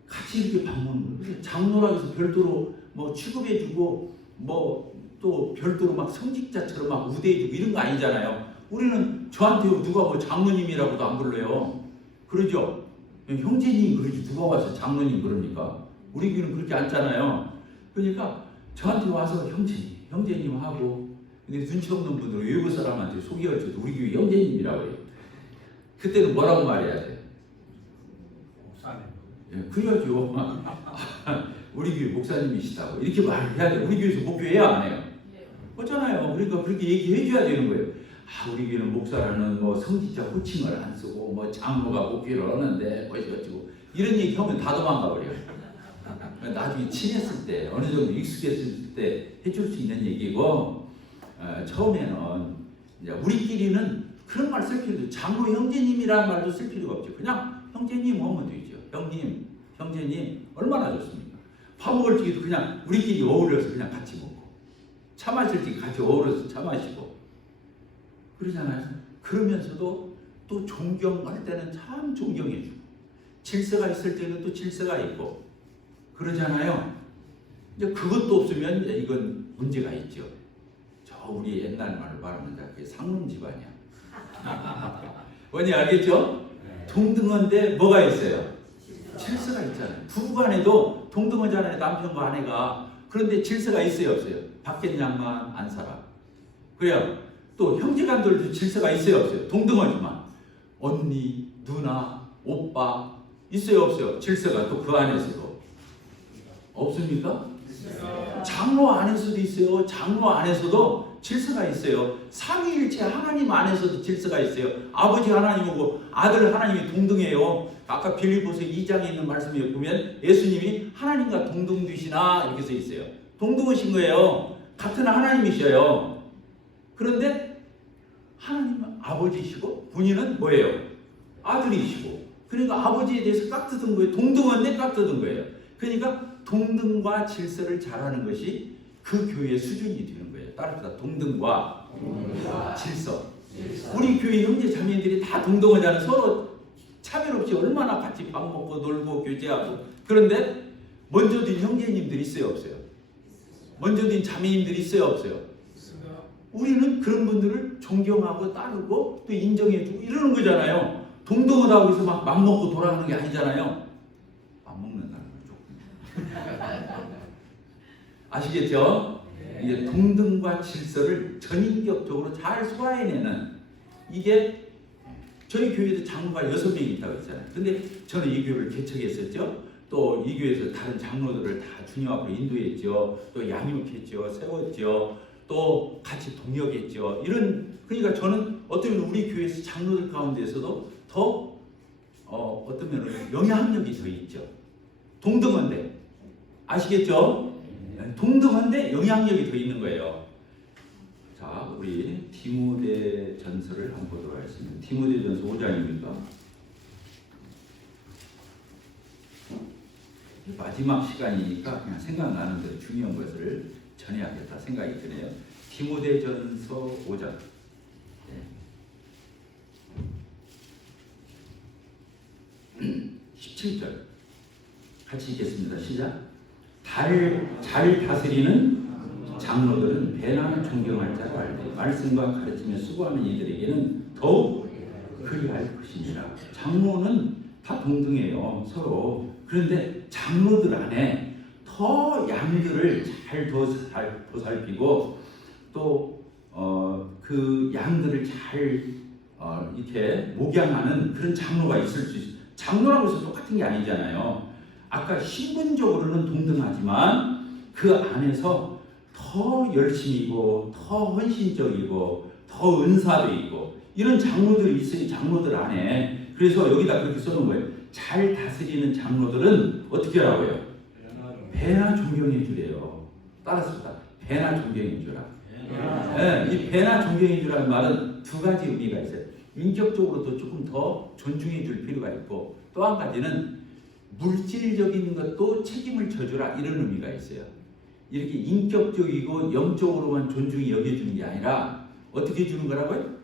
같이 이렇게 밥 먹는 거예요. 장로라고 해서 별도로 뭐 취급해주고 뭐 또 별도로 막 성직자처럼 막 우대해주고 이런 거 아니잖아요. 우리는 저한테 누가 뭐 장로님이라고도 안 불러요. 그러죠? 형제님 그러지 누가 와서 장로님 그럽니까? 우리 교회는 그렇게 앉잖아요. 그러니까 저한테 와서 형제님 하고 근데 눈치 없는 분들은 외국 사람한테 소개할 때도 우리 교회 형제님이라고 해요. 그때는 뭐라고 말해야 돼요? 목사님. 예, 그래야죠. 우리 교회 목사님이시다고 이렇게 말을 해야 돼요. 우리 교회에서 목회해야 안 해요. 그렇잖아요. 그러니까 그렇게 얘기해 줘야 되는 거예요. 우리 교회는 목사라는 뭐 성직자 호칭을 안 쓰고 뭐 장로가 목회를 하는데 뭐 어쩌고 이런 얘기 하면 다 도망가 버려요. 나중에 친했을 때 어느 정도 익숙했을 때 해줄 수 있는 얘기고 처음에는 이제 우리끼리는 그런 말 쓸 필요도 장로 형제님이라는 말도 쓸 필요가 없죠. 그냥 형제님 하면 되죠. 형님, 형제님 얼마나 좋습니까? 밥 먹을 적에도 그냥 우리끼리 어울려서 그냥 같이 먹고 차 마실 때 같이 어울려서 차 마시고 그러잖아요. 그러면서도 또 존경할 때는 참 존경해주고 질서가 있을 때는 또 질서가 있고 그러잖아요. 이제 그것도 없으면 이건 문제가 있죠. 저 우리 옛날 말로 말하면 그게 상놈 집안이야. 뭔지 알겠죠? 동등한데 뭐가 있어요? 질서가 있잖아요. 부부간에도 동등하잖아요. 남편과 아내가. 그런데 질서가 있어요, 없어요? 밖에 양만 안 살아. 그래요. 또 형제간들도 질서가 있어요, 없어요? 동등하지만 언니, 누나, 오빠 있어요, 없어요? 질서가 또 그 안에서도 없습니까? 장로 안에서도 있어요. 장로 안에서도 질서가 있어요. 삼위일체 하나님 안에서도 질서가 있어요. 아버지 하나님이고 아들 하나님이 동등해요. 아까 빌립보서 2장에 있는 말씀에 보면 예수님이 하나님과 동등되시나 이렇게 써 있어요. 동등하신 거예요. 같은 하나님이셔요. 그런데 하나님은 아버지시고 본인은 뭐예요? 아들이시고. 그러니까 아버지에 대해서 깍듯한 거예요. 동등한데 깍듯한 거예요. 그러니까 동등과 질서를 잘하는 것이 그 교회의 수준이 되는 거예요. 따라서 동등과 질서. 우리 교회 형제 자매들이 다 동등하잖아요. 서로 차별 없이 얼마나 같이 밥 먹고 놀고 교제하고. 그런데 먼저 든 형제님들이 있어요, 없어요? 먼저 든 자매님들이 있어요, 없어요? 우리는 그런 분들을 존경하고 따르고 또 인정해주고 이러는 거잖아요. 동등하다고 해서 막 맘먹고 돌아가는 게 아니잖아요. 맘먹는다는 거죠. 아시겠죠? 이게 동등과 질서를 전인격적으로 잘 소화해내는 이게 저희 교회도 장로가 6명이 있다고 했잖아요. 근데 저는 이 교회를 개척했었죠. 또 이 교회에서 다른 장로들을 다 주님 앞으로 인도했죠. 또 양육했죠. 세웠죠. 또 같이 동역했죠. 이런 그러니까 저는 어떤 우리 교회에서 장로들 가운데서도 더 어떤 면으로 영향력이 더 있죠. 동등한데 아시겠죠? 동등한데 영향력이 더 있는 거예요. 자, 우리 디모데전서를 한번 보도록 하겠습니다. 디모데전서 5장입니다. 마지막 시간이니까 그냥 생각나는 대로 중요한 것을 전해야겠다 생각이 드네요. 디모데전서 5장 17절 같이 읽겠습니다. 시작. 잘 다스리는 장로들은 배나 존경할 자로 알되 말씀과 가르침에 수고하는 이들에게는 더욱 그리할 것이니라. 장로는 다 동등해요, 서로. 그런데 장로들 안에 더 양들을 잘 보살피고 또 그 양들을 잘 이렇게 목양하는 그런 장로가 있을 수 있어요. 장로라고 해서 똑같은 게 아니잖아요. 아까 신분적으로는 동등하지만 그 안에서 더 열심이고 더 헌신적이고 더 은사도 있고 이런 장로들이 있어요. 장로들 안에. 그래서 여기다 그렇게 써놓은 거예요. 잘 다스리는 장로들은 어떻게 하라고요? 배나 존경해 주래요. 따라서 배나 존경해 주라. 네, 이 배나 존경해 주라는 말은 두 가지 의미가 있어요. 인격적으로도 조금 더 존중해 줄 필요가 있고 또 한 가지는 물질적인 것도 책임을 져주라 이런 의미가 있어요. 이렇게 인격적이고 영적으로만 존중이 여겨주는 게 아니라 어떻게 주는 거라고요?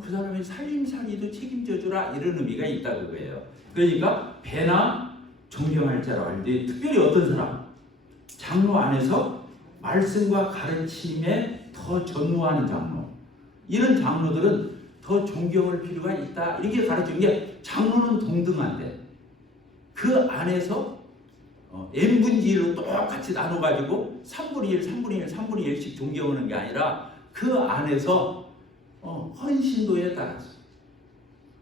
그 사람의 살림살이도 책임져 주라 이런 의미가 있다 그거예요. 그러니까 배나 존경할 자로 알되 특별히 어떤 사람? 장로 안에서 말씀과 가르침에 더 전무하는 장로. 이런 장로들은 더 존경할 필요가 있다. 이렇게 가르치는 게 장로는 동등한데 그 안에서 n분의 1로 똑같이 나눠가지고 3분의 1, 3분의 1, 3분의 1씩 존경하는 게 아니라 그 안에서 헌신도에 따라서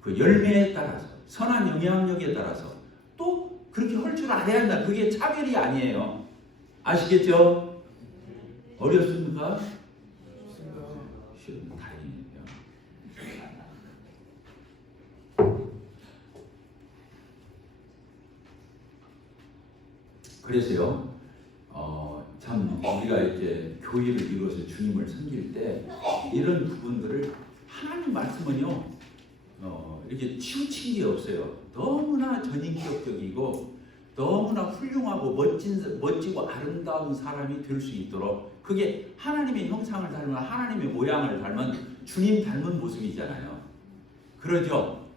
그 열매에 따라서 선한 영향력에 따라서 또 그렇게 할 줄 알아야 한다. 그게 차별이 아니에요. 아시겠죠? 어렵습니까? 쉬운 다행이에요. 그래서요, 참 우리가 이렇게 교회를 이루어서 주님을 섬길 때 이런 부분들을 하나님 말씀은요, 이렇게 치우친 게 없어요. 너무나 전인격적이고 너무나 훌륭하고 멋지고 아름다운 사람이 될 수 있도록, 그게 하나님의 형상을 닮은, 하나님의 모양을 닮은 주님 닮은 모습이잖아요. 그러죠?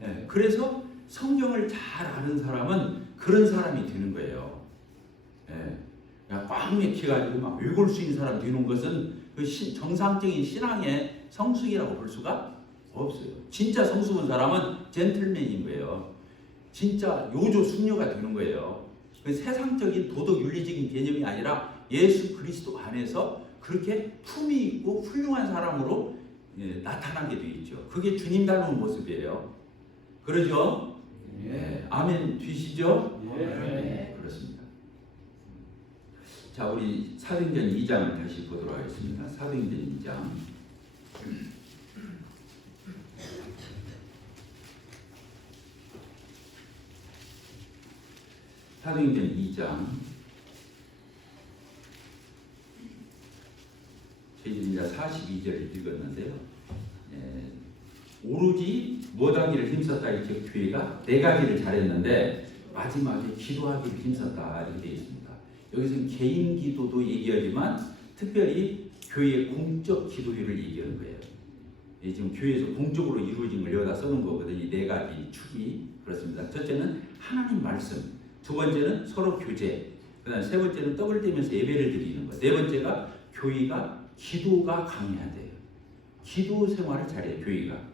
네, 그래서 성경을 잘 아는 사람은 그런 사람이 되는 거예요. 네, 꽉 맥혀가지고 막 외골 수 있는 사람 되는 것은 그 정상적인 신앙의 성숙이라고 볼 수가 없어요. 진짜 성숙한 사람은 젠틀맨인 거예요. 진짜 요조 숙녀가 되는 거예요. 그 세상적인 도덕 윤리적인 개념이 아니라 예수 그리스도 안에서 그렇게 품위 있고 훌륭한 사람으로 나타나게 되어 있죠. 그게 주님 닮은 모습이에요. 그러죠? 네. 아멘 되시죠? 네, 그렇습니다. 자, 우리 사도행전 2장을 다시 보도록 하겠습니다. 사도행전 2장. 사도행전 2장. 저희들이 이제 42절을 읽었는데요. 오로지 무엇하기를 힘썼다, 이렇게 교회가 네 가지를 잘했는데 마지막에 기도하기를 힘썼다 이렇게 되어 있습니다. 여기서는 개인 기도도 얘기하지만 특별히 교회의 공적 기도회를 얘기하는 거예요. 지금 교회에서 공적으로 이루어진 걸 여기다 써놓은 거거든요. 이 네 가지 축이 그렇습니다. 첫째는 하나님 말씀, 두 번째는 서로 교제, 그다음 세 번째는 떡을 떼면서 예배를 드리는 것, 네 번째가 교회가 기도가 강해야 돼요. 기도 생활을 잘해요. 교회가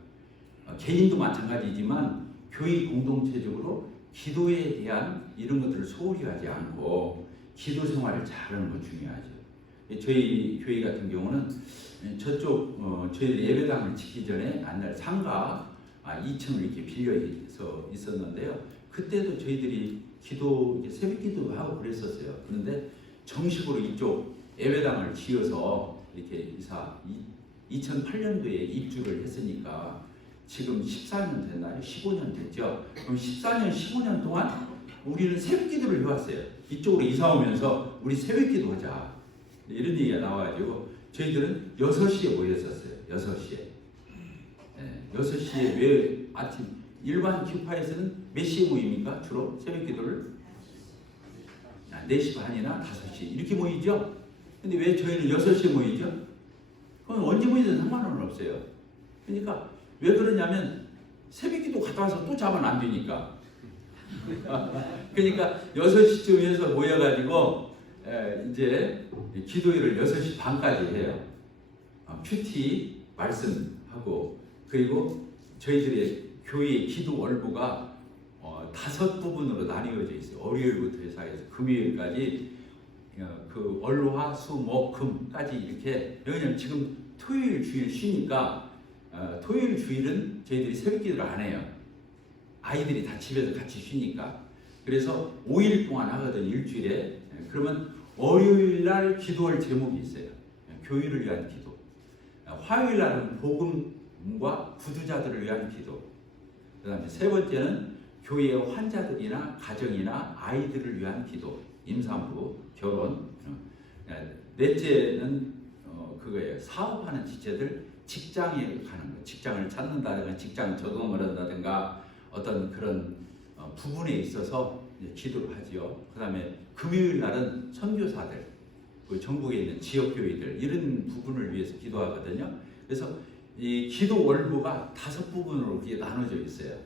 개인도 마찬가지지만 교회 공동체적으로 기도에 대한 이런 것들을 소홀히 하지 않고 기도 생활을 잘하는 건 중요하죠. 저희 교회 같은 경우는 저쪽 저희 예배당을 짓기 전에 옛날 상가 2층을 이렇게 빌려서 있었는데요. 그때도 저희들이 기도 새벽 기도도 하고 그랬었어요. 그런데 정식으로 이쪽 예배당을 지어서 이렇게 2008년도에 입주를 했으니까 지금 14년 됐나요? 15년 됐죠. 그럼 14년, 15년 동안 우리는 새벽 기도를 해왔어요. 이쪽으로 이사 오면서 우리 새벽 기도 하자, 이런 얘기가 나와가지고 저희들은 6시에 모였었어요. 6시에. 네, 6시에 왜 아침 일반 교파에서는 몇 시에 모입니까? 주로 새벽 기도를 4시 반이나 5시 이렇게 모이죠. 근데 왜 저희는 6시에 모이죠? 그럼 언제 모이든 상관은 없어요. 그러니까 왜 그러냐면 새벽 기도 갔다 와서 또 자면 안 되니까. 그러니까 6시쯤에서 모여가지고 이제 기도회를 6시 반까지 해요. 큐티 말씀하고, 그리고 저희들의 교회 기도 월부가 5부분으로 나뉘어져 있어요. 월요일부터 해서 금요일까지 그 월화 수 목 금까지 이렇게. 왜냐면 지금 토요일 주일 쉬니까 토요일 주일은 저희들이 새벽 기도를 안 해요. 아이들이 다 집에서 같이 쉬니까. 그래서 5일 동안 하거든, 일주일에. 그러면 월요일 날 기도할 제목이 있어요. 교회를 위한 기도. 화요일 날은 복음과 구두자들을 위한 기도. 그 다음에 세 번째는 교회의 환자들이나 가정이나 아이들을 위한 기도. 임산부, 결혼. 넷째는 그거예요. 사업하는 지체들, 직장에 가는 거. 직장을 찾는다든가 직장 적응을 한다든가 어떤 그런 부분에 있어서 기도를 하지요. 그 다음에 금요일 날은 선교사들, 그 전국에 있는 지역교회들, 이런 부분을 위해서 기도하거든요. 그래서 이 기도 월부가 5부분으로 그게 나눠져 있어요.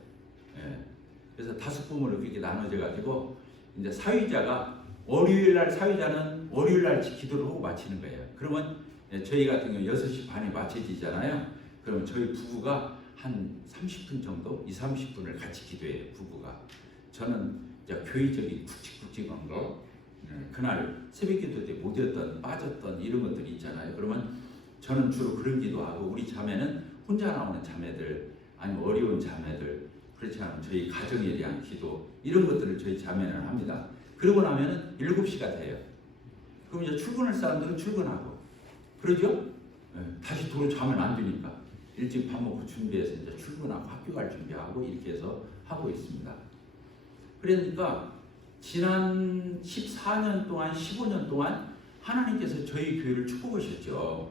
그래서 5부분으로 그렇게 나눠져 가지고 이제 사위자가 월요일 날, 사위자는 월요일 날 기도를 하고 마치는 거예요. 그러면 저희 같은 경우 6시 반에 마쳐지잖아요. 그러면 저희 부부가 한 30분 정도, 30분을 같이 기도해요. 부부가. 저는 이제 교회적인 굵직굵직한 거, 그날 새벽 기도 때 못했던, 빠졌던 이런 것들이 있잖아요. 그러면 저는 주로 그런 기도하고, 우리 자매는 혼자 나오는 자매들, 아니면 어려운 자매들, 그렇지 않으면 저희 가정에 대한 기도 이런 것들을 저희 자매는 합니다. 그러고 나면은 7시가 돼요. 그럼 이제 출근할 사람들은 출근하고 그러죠? 네, 다시 도로 자면 안 되니까 일찍 밥 먹고 준비해서 이제 출근하고 학교 갈 준비하고 이렇게 해서 하고 있습니다. 그러니까 지난 14년 동안 15년 동안 하나님께서 저희 교회를 축복하셨죠.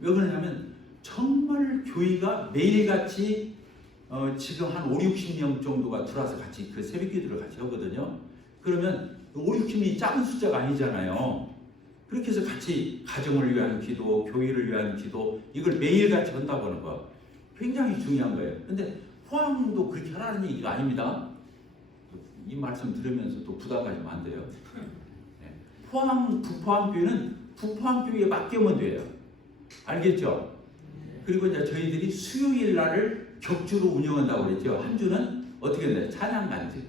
왜 그러냐면 정말 교회가 매일같이 지금 한 5, 60명 정도가 들어와서 같이 그 새벽 기도를 같이 하거든요. 그러면 5, 60명이 작은 숫자가 아니잖아요. 그렇게 해서 같이 가정을 위한 기도, 교회를 위한 기도 이걸 매일같이 한다고 하는 거 굉장히 중요한 거예요. 근데 포항도 그렇게 하라는 얘기가 아닙니다. 이 말씀 들으면서 또 부담 가지면 안 돼요. 포항, 북포항교회는 북포항교회에 맡기면 돼요. 알겠죠? 그리고 이제 저희들이 수요일 날을 격주로 운영한다고 그랬죠. 한 주는 어떻게 돼요? 찬양 간증.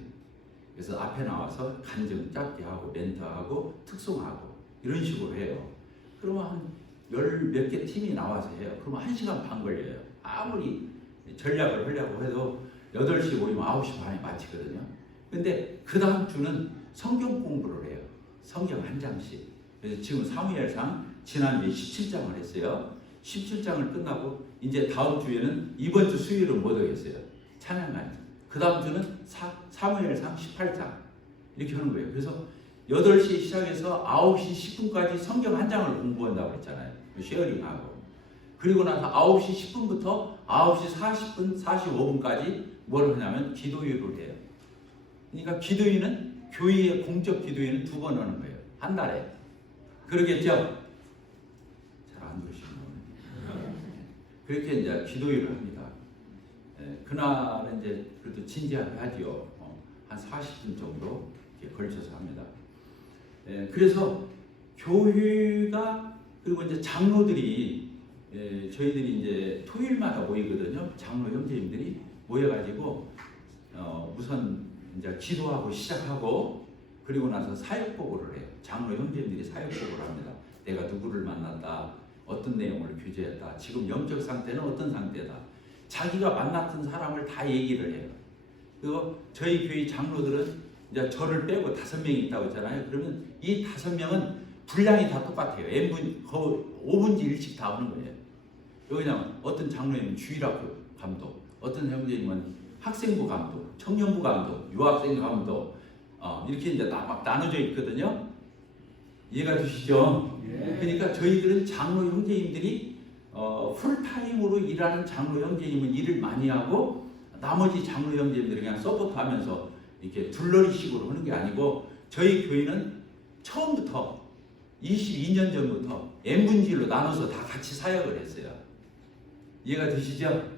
그래서 앞에 나와서 간증 짧게 하고 멘트하고 특송하고 이런 식으로 해요. 그러면 한 10몇 개 팀이 나와서 해요. 그러면 1시간 반 걸려요. 아무리 전략을 하려고 해도 8시 모이면 9시 반에 마치거든요. 근데 그 다음 주는 성경 공부를 해요. 성경 한 장씩. 그래서 지금 사무엘상 지난주에 17장을 했어요. 17장을 끝나고 이제 다음 주에는 이번 주 수요일은 못 하겠어요. 찬양간. 그 다음 주는 사무엘상 18장 이렇게 하는 거예요. 그래서 8시에 시작해서 9시 10분까지 성경 한 장을 공부한다고 했잖아요. 쉐어링하고. 그리고 나서 9시 10분부터 9시 40분, 45분까지 뭘 하냐면 기도회를 해요. 그러니까 기도회는 교회의 공적 기도회는 2번 하는 거예요. 한 달에. 그러겠죠? 잘 안 들으시는 그렇게 이제 기도회를 합니다. 그날은 이제 그래도 진지하게 하지요. 한 40분 정도 이렇게 걸쳐서 합니다. 그래서 교회가 그리고 이제 장로들이 저희들이 이제 토요일마다 모이거든요. 장로 형제님들이 모여가지고 우선 이제 기도하고 시작하고 그리고 나서 사역보고를 해요. 장로 형제님들이 사역보고를 합니다. 내가 누구를 만났다. 어떤 내용을 교제했다. 지금 영적 상태는 어떤 상태다. 자기가 만났던 사람을 다 얘기를 해요. 그리고 저희 교회 장로들은 이제 저를 빼고 5명이 있다고 했잖아요. 그러면 이 5명은 분량이 다 똑같아요. N분, 5분지 1씩 다 하는 거예요. 왜냐면 어떤 장로님은 주일학교 감독, 어떤 형제님은 학생부 감독, 청년부 감독, 유학생 감독, 이렇게 이제 막 나눠져 있거든요. 이해가 되시죠? 그러니까 저희들은 장로 형제님들이 풀타임으로 일하는 장로 형제님은 일을 많이 하고 나머지 장로 형제님들이 그냥 서포트하면서 이렇게 둘러리식으로 하는 게 아니고 저희 교회는 처음부터 22년 전부터 N분지로 나눠서 다 같이 사역을 했어요. 이해가 되시죠?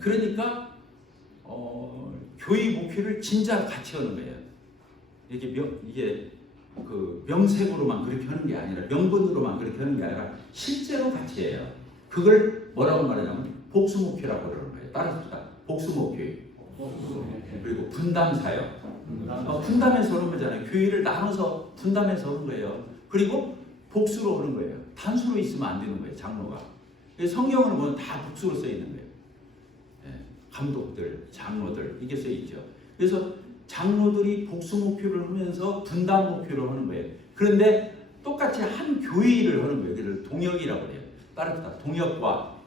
그러니까 교회 목회를 진짜 같이 하는 거예요. 이게 그 명색으로만 그렇게 하는 게 아니라 명분으로만 그렇게 하는 게 아니라 실제로 같이 해요. 그걸 뭐라고 말하냐면 복수 목회라고 그러는 거예요. 따라서 복수 목회. 그리고 분담 사역. 분담해서 오는 거잖아요. 교회를 나눠서 분담해서 오는 거예요. 그리고 복수로 오는 거예요. 단수로 있으면 안 되는 거예요. 장로가. 성경을 보면 다 복수로 써 있는 거예요. 감독들, 장로들 이게 써 있죠. 그래서 장로들이 복수 목표를 하면서 분담 목표를 하는 거예요. 그런데 똑같이 한 교회 일을 하는 거예요. 그래서 동역이라고 해요. 따라서 동역과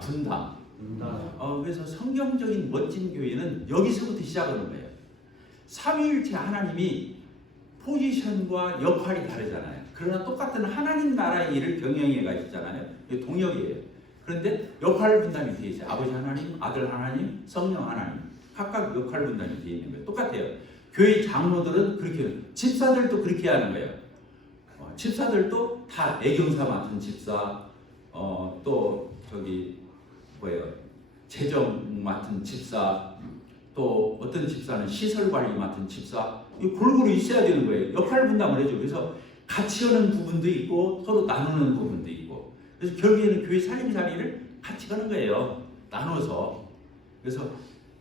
분담. 그래서 성경적인 멋진 교회는 여기서부터 시작하는 거예요. 삼위일체 하나님이 포지션과 역할이 다르잖아요. 그러나 똑같은 하나님 나라의 일을 경영해 가시잖아요. 이게 동역이에요. 그런데 역할 분담이 되어 있어요. 아버지 하나님, 아들 하나님, 성령 하나님. 각각 역할 분담이 되어 있는 거예요. 똑같아요. 교회 장로들은 그렇게 해요. 집사들도 그렇게 하는 거예요. 집사들도 다 애경사 맡은 집사, 또 재정 맡은 집사, 또 어떤 집사는 시설 관리 맡은 집사, 이 골고루 있어야 되는 거예요. 역할 분담을 해줘. 그래서 같이 하는 부분도 있고 서로 나누는 부분도 있고. 그래서 결국에는 교회 살림살이를 같이 하는 거예요. 나눠서. 그래서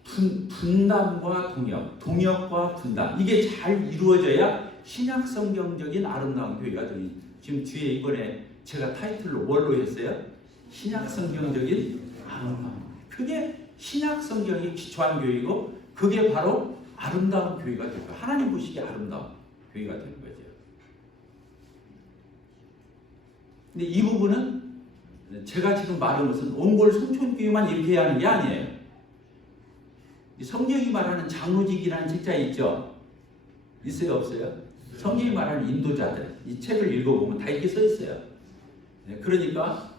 분담과 동역과 분담 이게 잘 이루어져야 신약 성경적인 아름다운 교회가 되니 지금 뒤에 이번에 제가 타이틀로 뭘로 했어요? 신약 성경적인 아름다움. 그게 신약 성경이 기초한 교회이고 그게 바로 아름다운 교회가 될 거예요. 하나님 보시기에 아름다운 교회가 되는 거죠. 근데 이 부분은 제가 지금 말한 것은 옹골 송촌교회만 이렇게 해야 하는 게 아니에요. 성경이 말하는 장로직이라는 책자 있죠? 있어요, 없어요? 성경이 말하는 인도자들, 이 책을 읽어보면 다 이렇게 써 있어요. 그러니까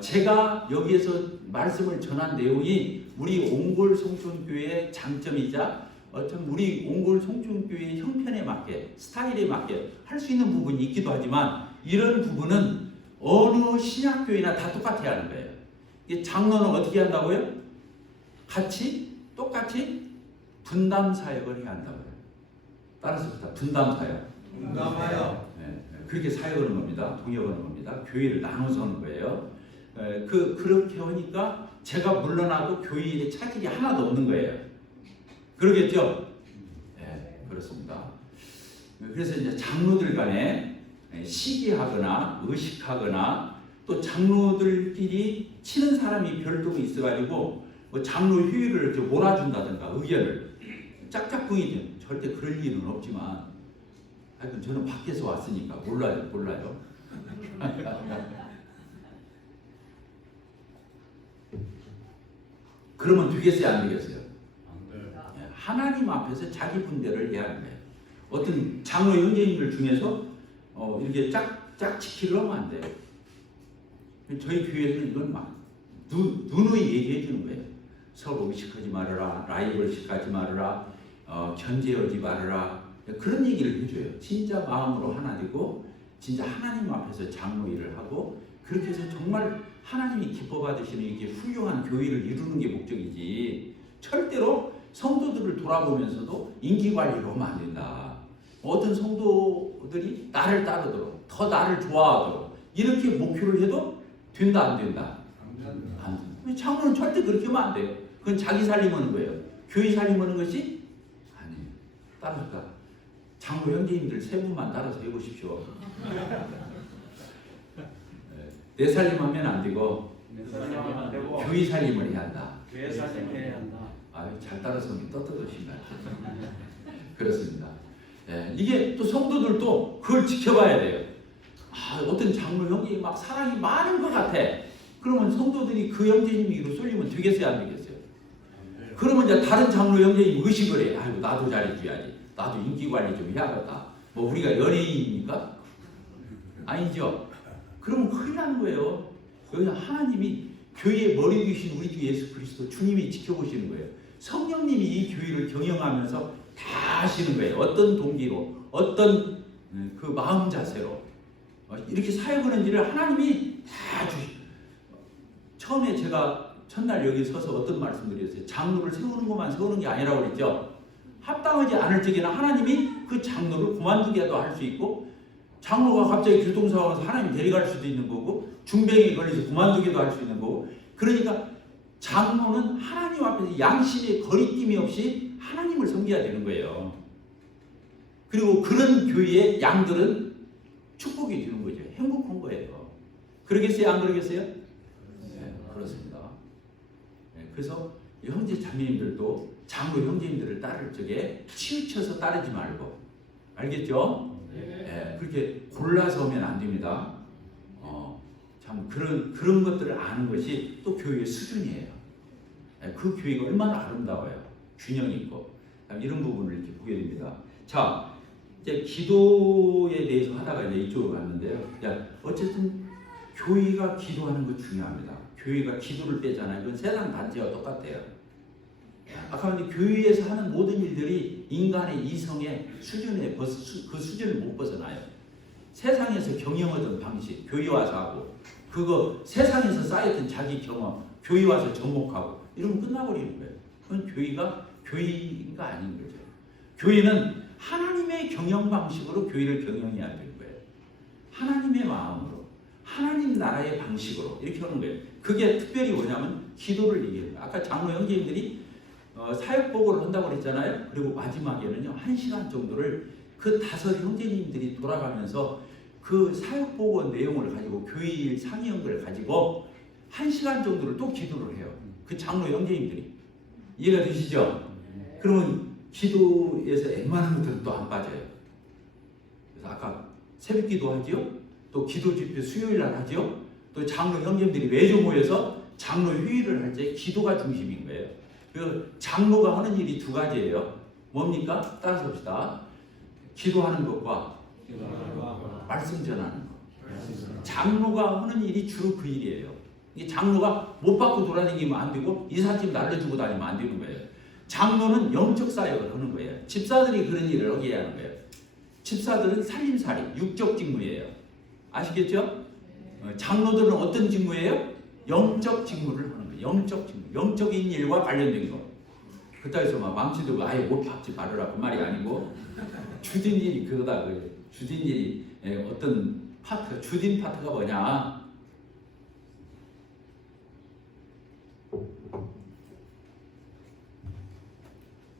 제가 여기에서 말씀을 전한 내용이 우리 옹골 송촌교회의 장점이자 참 우리 옹골 송촌교회의 형편에 맞게, 스타일에 맞게 할 수 있는 부분이 있기도 하지만 이런 부분은 어느 신약교회나 다 똑같아야 하는 거예요. 이 장로는 어떻게 한다고요? 똑같이 분담 사역을 해야 한다고요. 따라서 분담 사역. 공감하여. 그렇게 사역하는 겁니다. 동역하는 겁니다. 교회를 나눠서 하는 거예요. 그렇게 하니까 제가 물러나도 교회에 차질이 하나도 없는 거예요. 그러겠죠? 네, 그렇습니다. 그래서 이제 장로들 간에 시기하거나 의식하거나 또 장로들끼리 치는 사람이 별도로 있어가지고 뭐 장로 휴일을 몰아준다든가 의견을 짝짝꿍이 절대 그럴 일은 없지만 하여튼 저는 밖에서 왔으니까 몰라요. 그러면 되겠어요, 안 되겠어요? 안 돼. 하나님 앞에서 자기 분별을 해야 하는 거예요. 어떤 장로 형제님들 중에서 이렇게 짝지키려 하면 안 돼요. 저희 교회에서는 이건 막 누누이 얘기해 주는 거예요. 서로 의식하지 말아라, 라이벌식하지 말아라, 견제하지 말아라. 그런 얘기를 해줘요. 진짜 마음으로 하나 되고 진짜 하나님 앞에서 장로 일을 하고 그렇게 해서 정말 하나님이 기뻐 받으시는 이게 훌륭한 교회를 이루는 게 목적이지 절대로 성도들을 돌아보면서도 인기 관리를 하면 안 된다. 어떤 성도들이 나를 따르도록 더 나를 좋아하도록 이렇게 목표를 해도 된다 안 된다? 안 된다. 장로는 절대 그렇게 하면 안 돼요. 그건 자기 살림하는 거예요. 교회 살림하는 것이 아니에요. 따라서 장로 형제님들 세 분만 따라서 해보십시오. 내 살림하면 안 되고 교회 살림을 해야 한다. 교회 살림해야 한다. 잘 따라서 떳떳하신다. 그렇습니다. 이게 또 성도들도 그걸 지켜봐야 돼요. 어떤 장로 형제님 막 사랑이 많은 것 같아. 그러면 성도들이 그 형제님으로 쏠리면 되겠어요, 안 되겠어요? 그러면 이제 다른 장로 형제님 의식을 해. 아이고 나도 잘해줘야지. 나도 인기 관리 좀 해야겠다. 뭐 우리가 연예인입니까? 아니죠. 그러면 큰일 나는 거예요. 여기 하나님이 교회의 머리 되신 우리 주 예수 그리스도 주님이 지켜보시는 거예요. 성령님이 이 교회를 경영하면서 다 하시는 거예요. 어떤 동기로, 어떤 그 마음 자세로 이렇게 사역하는지를 하나님이 다 주시고. 처음에 제가 첫날 여기 서서 어떤 말씀드렸어요. 장로를 세우는 것만 세우는 게 아니라고 그랬죠. 합당하지 않을 적에는 하나님이 그 장로를 그만두게도 할 수 있고 장로가 갑자기 교통사고에서 하나님 데려갈 수도 있는 거고 중병이 걸려서 그만두기도 할 수 있는 거고 그러니까 장로는 하나님 앞에서 양심의 거리낌이 없이 하나님을 섬겨야 되는 거예요. 그리고 그런 교회의 양들은 축복이 되는 거죠. 행복한 거예요. 그러겠어요? 안 그러겠어요? 네, 그렇습니다. 그래서 형제 자매님들도 장로 형제님들을 따를 적에 치우쳐서 따르지 말고 알겠죠? 그렇게 골라서 하면 안 됩니다. 참 그런 것들을 아는 것이 또 교회의 수준이에요. 그 교회가 얼마나 아름다워요. 균형이 있고 이런 부분을 이렇게 보게 됩니다. 자, 이제 기도에 대해서 하다가 이제 이쪽으로 갔는데요. 어쨌든 교회가 기도하는 것 중요합니다. 교회가 기도를 빼잖아요. 그건 세상 단체와 똑같아요. 아까 이제 교회에서 하는 모든 일들이 인간의 이성의 수준에 그 수준을 못 벗어나요. 세상에서 경영하던 방식, 교회 와서 하고 그거 세상에서 쌓였던 자기 경험, 교회 와서 접목하고 이러면 끝나버리는 거예요. 그건 교회가 아닌 거죠. 교회는 하나님의 경영 방식으로 교회를 경영해야 되는 거예요. 하나님의 마음으로, 하나님 나라의 방식으로 이렇게 하는 거예요. 그게 특별히 뭐냐면 기도를 얘기해요. 아까 장로 형제님들이 사역복을 한다고 그랬잖아요. 그리고 마지막에는요 1시간 정도를 그 5 형제님들이 돌아가면서 그 사역복원 내용을 가지고 교회 일 상의한 걸 가지고 1시간 정도를 또 기도를 해요. 그 장로 형제님들이. 이해가 되시죠? 그러면 기도에서 웬만한 것들은 또 안 빠져요. 그래서 아까 새벽 기도 하지요? 또 기도 집회 수요일 날 하지요? 또 장로 형제님들이 매주 모여서 장로 회의를 할 때 기도가 중심인 거예요. 그 장로가 하는 일이 두 가지예요. 뭡니까? 따라서 봅시다. 기도하는 것과 말씀 전하는 것. 장로가 하는 일이 주로 그 일이에요. 이 장로가 못 받고 돌아다니면 안 되고 이삿짐 날려주고 다니면 안 되는 거예요. 장로는 영적 사역을 하는 거예요. 집사들이 그런 일을 하게 하는 거예요. 집사들은 살림살이, 육적 직무예요. 아시겠죠? 장로들은 어떤 직무예요? 영적 직무를 하는 거예요. 영적 직무, 영적인 일과 관련된 거. 그따위서 막 망치들고 아예 못 받지 말으라 그 말이 아니고 주된 일이 그거다. 주된 일이 어떤 파트, 주된 파트가 뭐냐?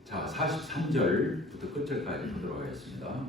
자, 43절부터 끝절까지 보도록 하겠습니다.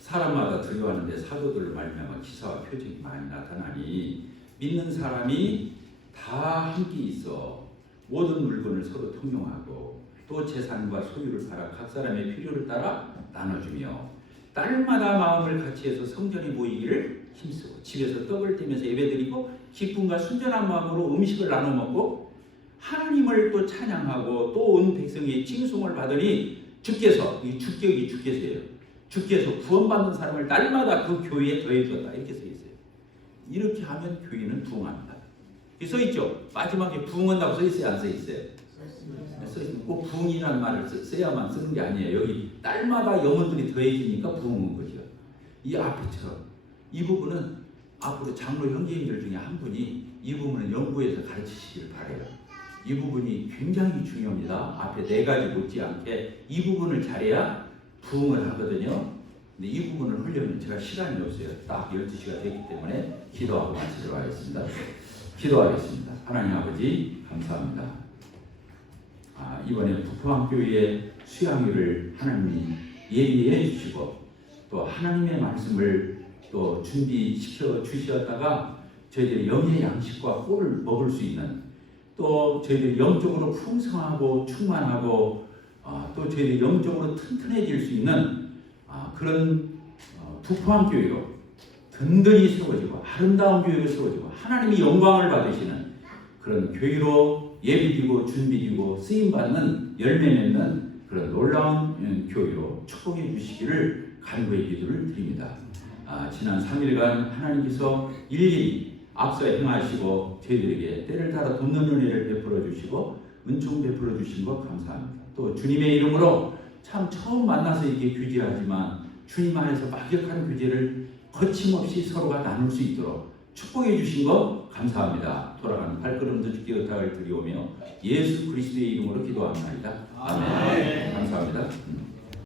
사람마다 두려워하는데 사도들을 말미암아 기사와 표적이 많이 나타나니 믿는 사람이 다 함께 있어 모든 물건을 서로 통용하고 또 재산과 소유를 팔아 각 사람의 필요를 따라 나눠주며 딸마다 마음을 같이해서 성전에 모이기를 힘쓰고 집에서 떡을 떼면서 예배드리고 기쁨과 순전한 마음으로 음식을 나눠 먹고 하나님을 또 찬양하고 또 온 백성의 칭송을 받으니 주께서, 이 주격이 주께서예요. 주께서 구원받는 사람을 날마다 그 교회에 더해주었다. 이렇게 써 있어요. 이렇게 하면 교회는 부흥합니다. 써 있죠. 마지막에 부흥한다고 써 있어요, 안 써 있어요? 써 있어요. 꼭 부흥이라는 말을 써야만 쓰는 게 아니에요. 여기 딸마다 영혼들이 더해지니까 부흥인 거죠. 이 앞에처럼 이 부분은 앞으로 장로 형제님들 중에 한 분이 이 부분을 연구해서 가르치시기를 바라요. 이 부분이 굉장히 중요합니다. 앞에 네 가지 못지않게 이 부분을 잘해야 부흥을 하거든요. 근데 이 부분을 하려면 제가 시간이 없어요. 딱 12시가 됐기 때문에 기도하고 마치도록 하겠습니다. 기도하겠습니다. 하나님 아버지 감사합니다. 이번에 부포항교회의 수양회를 하나님이 예비해 주시고 또 하나님의 말씀을 또 준비시켜 주셨다가 저희들이 영의 양식과 꿀을 먹을 수 있는 또 저희들이 영적으로 풍성하고 충만하고 또 저희들이 영적으로 튼튼해질 수 있는 그런 부포항교회로 든든히 세워지고 아름다운 교회로 세워지고 하나님이 영광을 받으시는 그런 교회로 예비되고 준비되고 쓰임받는 열매 맺는 그런 놀라운 교회로 축복해 주시기를 간구의 기도를 드립니다. 지난 3일간 하나님께서 일일이 앞서 행하시고 저희들에게 때를 따라 돕는 은혜를 베풀어 주시고 은총 베풀어 주신 것 감사합니다. 또 주님의 이름으로 참 처음 만나서 이렇게 규제하지만 주님 안에서 막역한 규제를 거침없이 서로가 나눌 수 있도록 축복해 주신 것 감사합니다. 돌아가는 발걸음도 주께 의탁을 드리오며 예수 그리스도의 이름으로 기도합니다. 아멘. 감사합니다.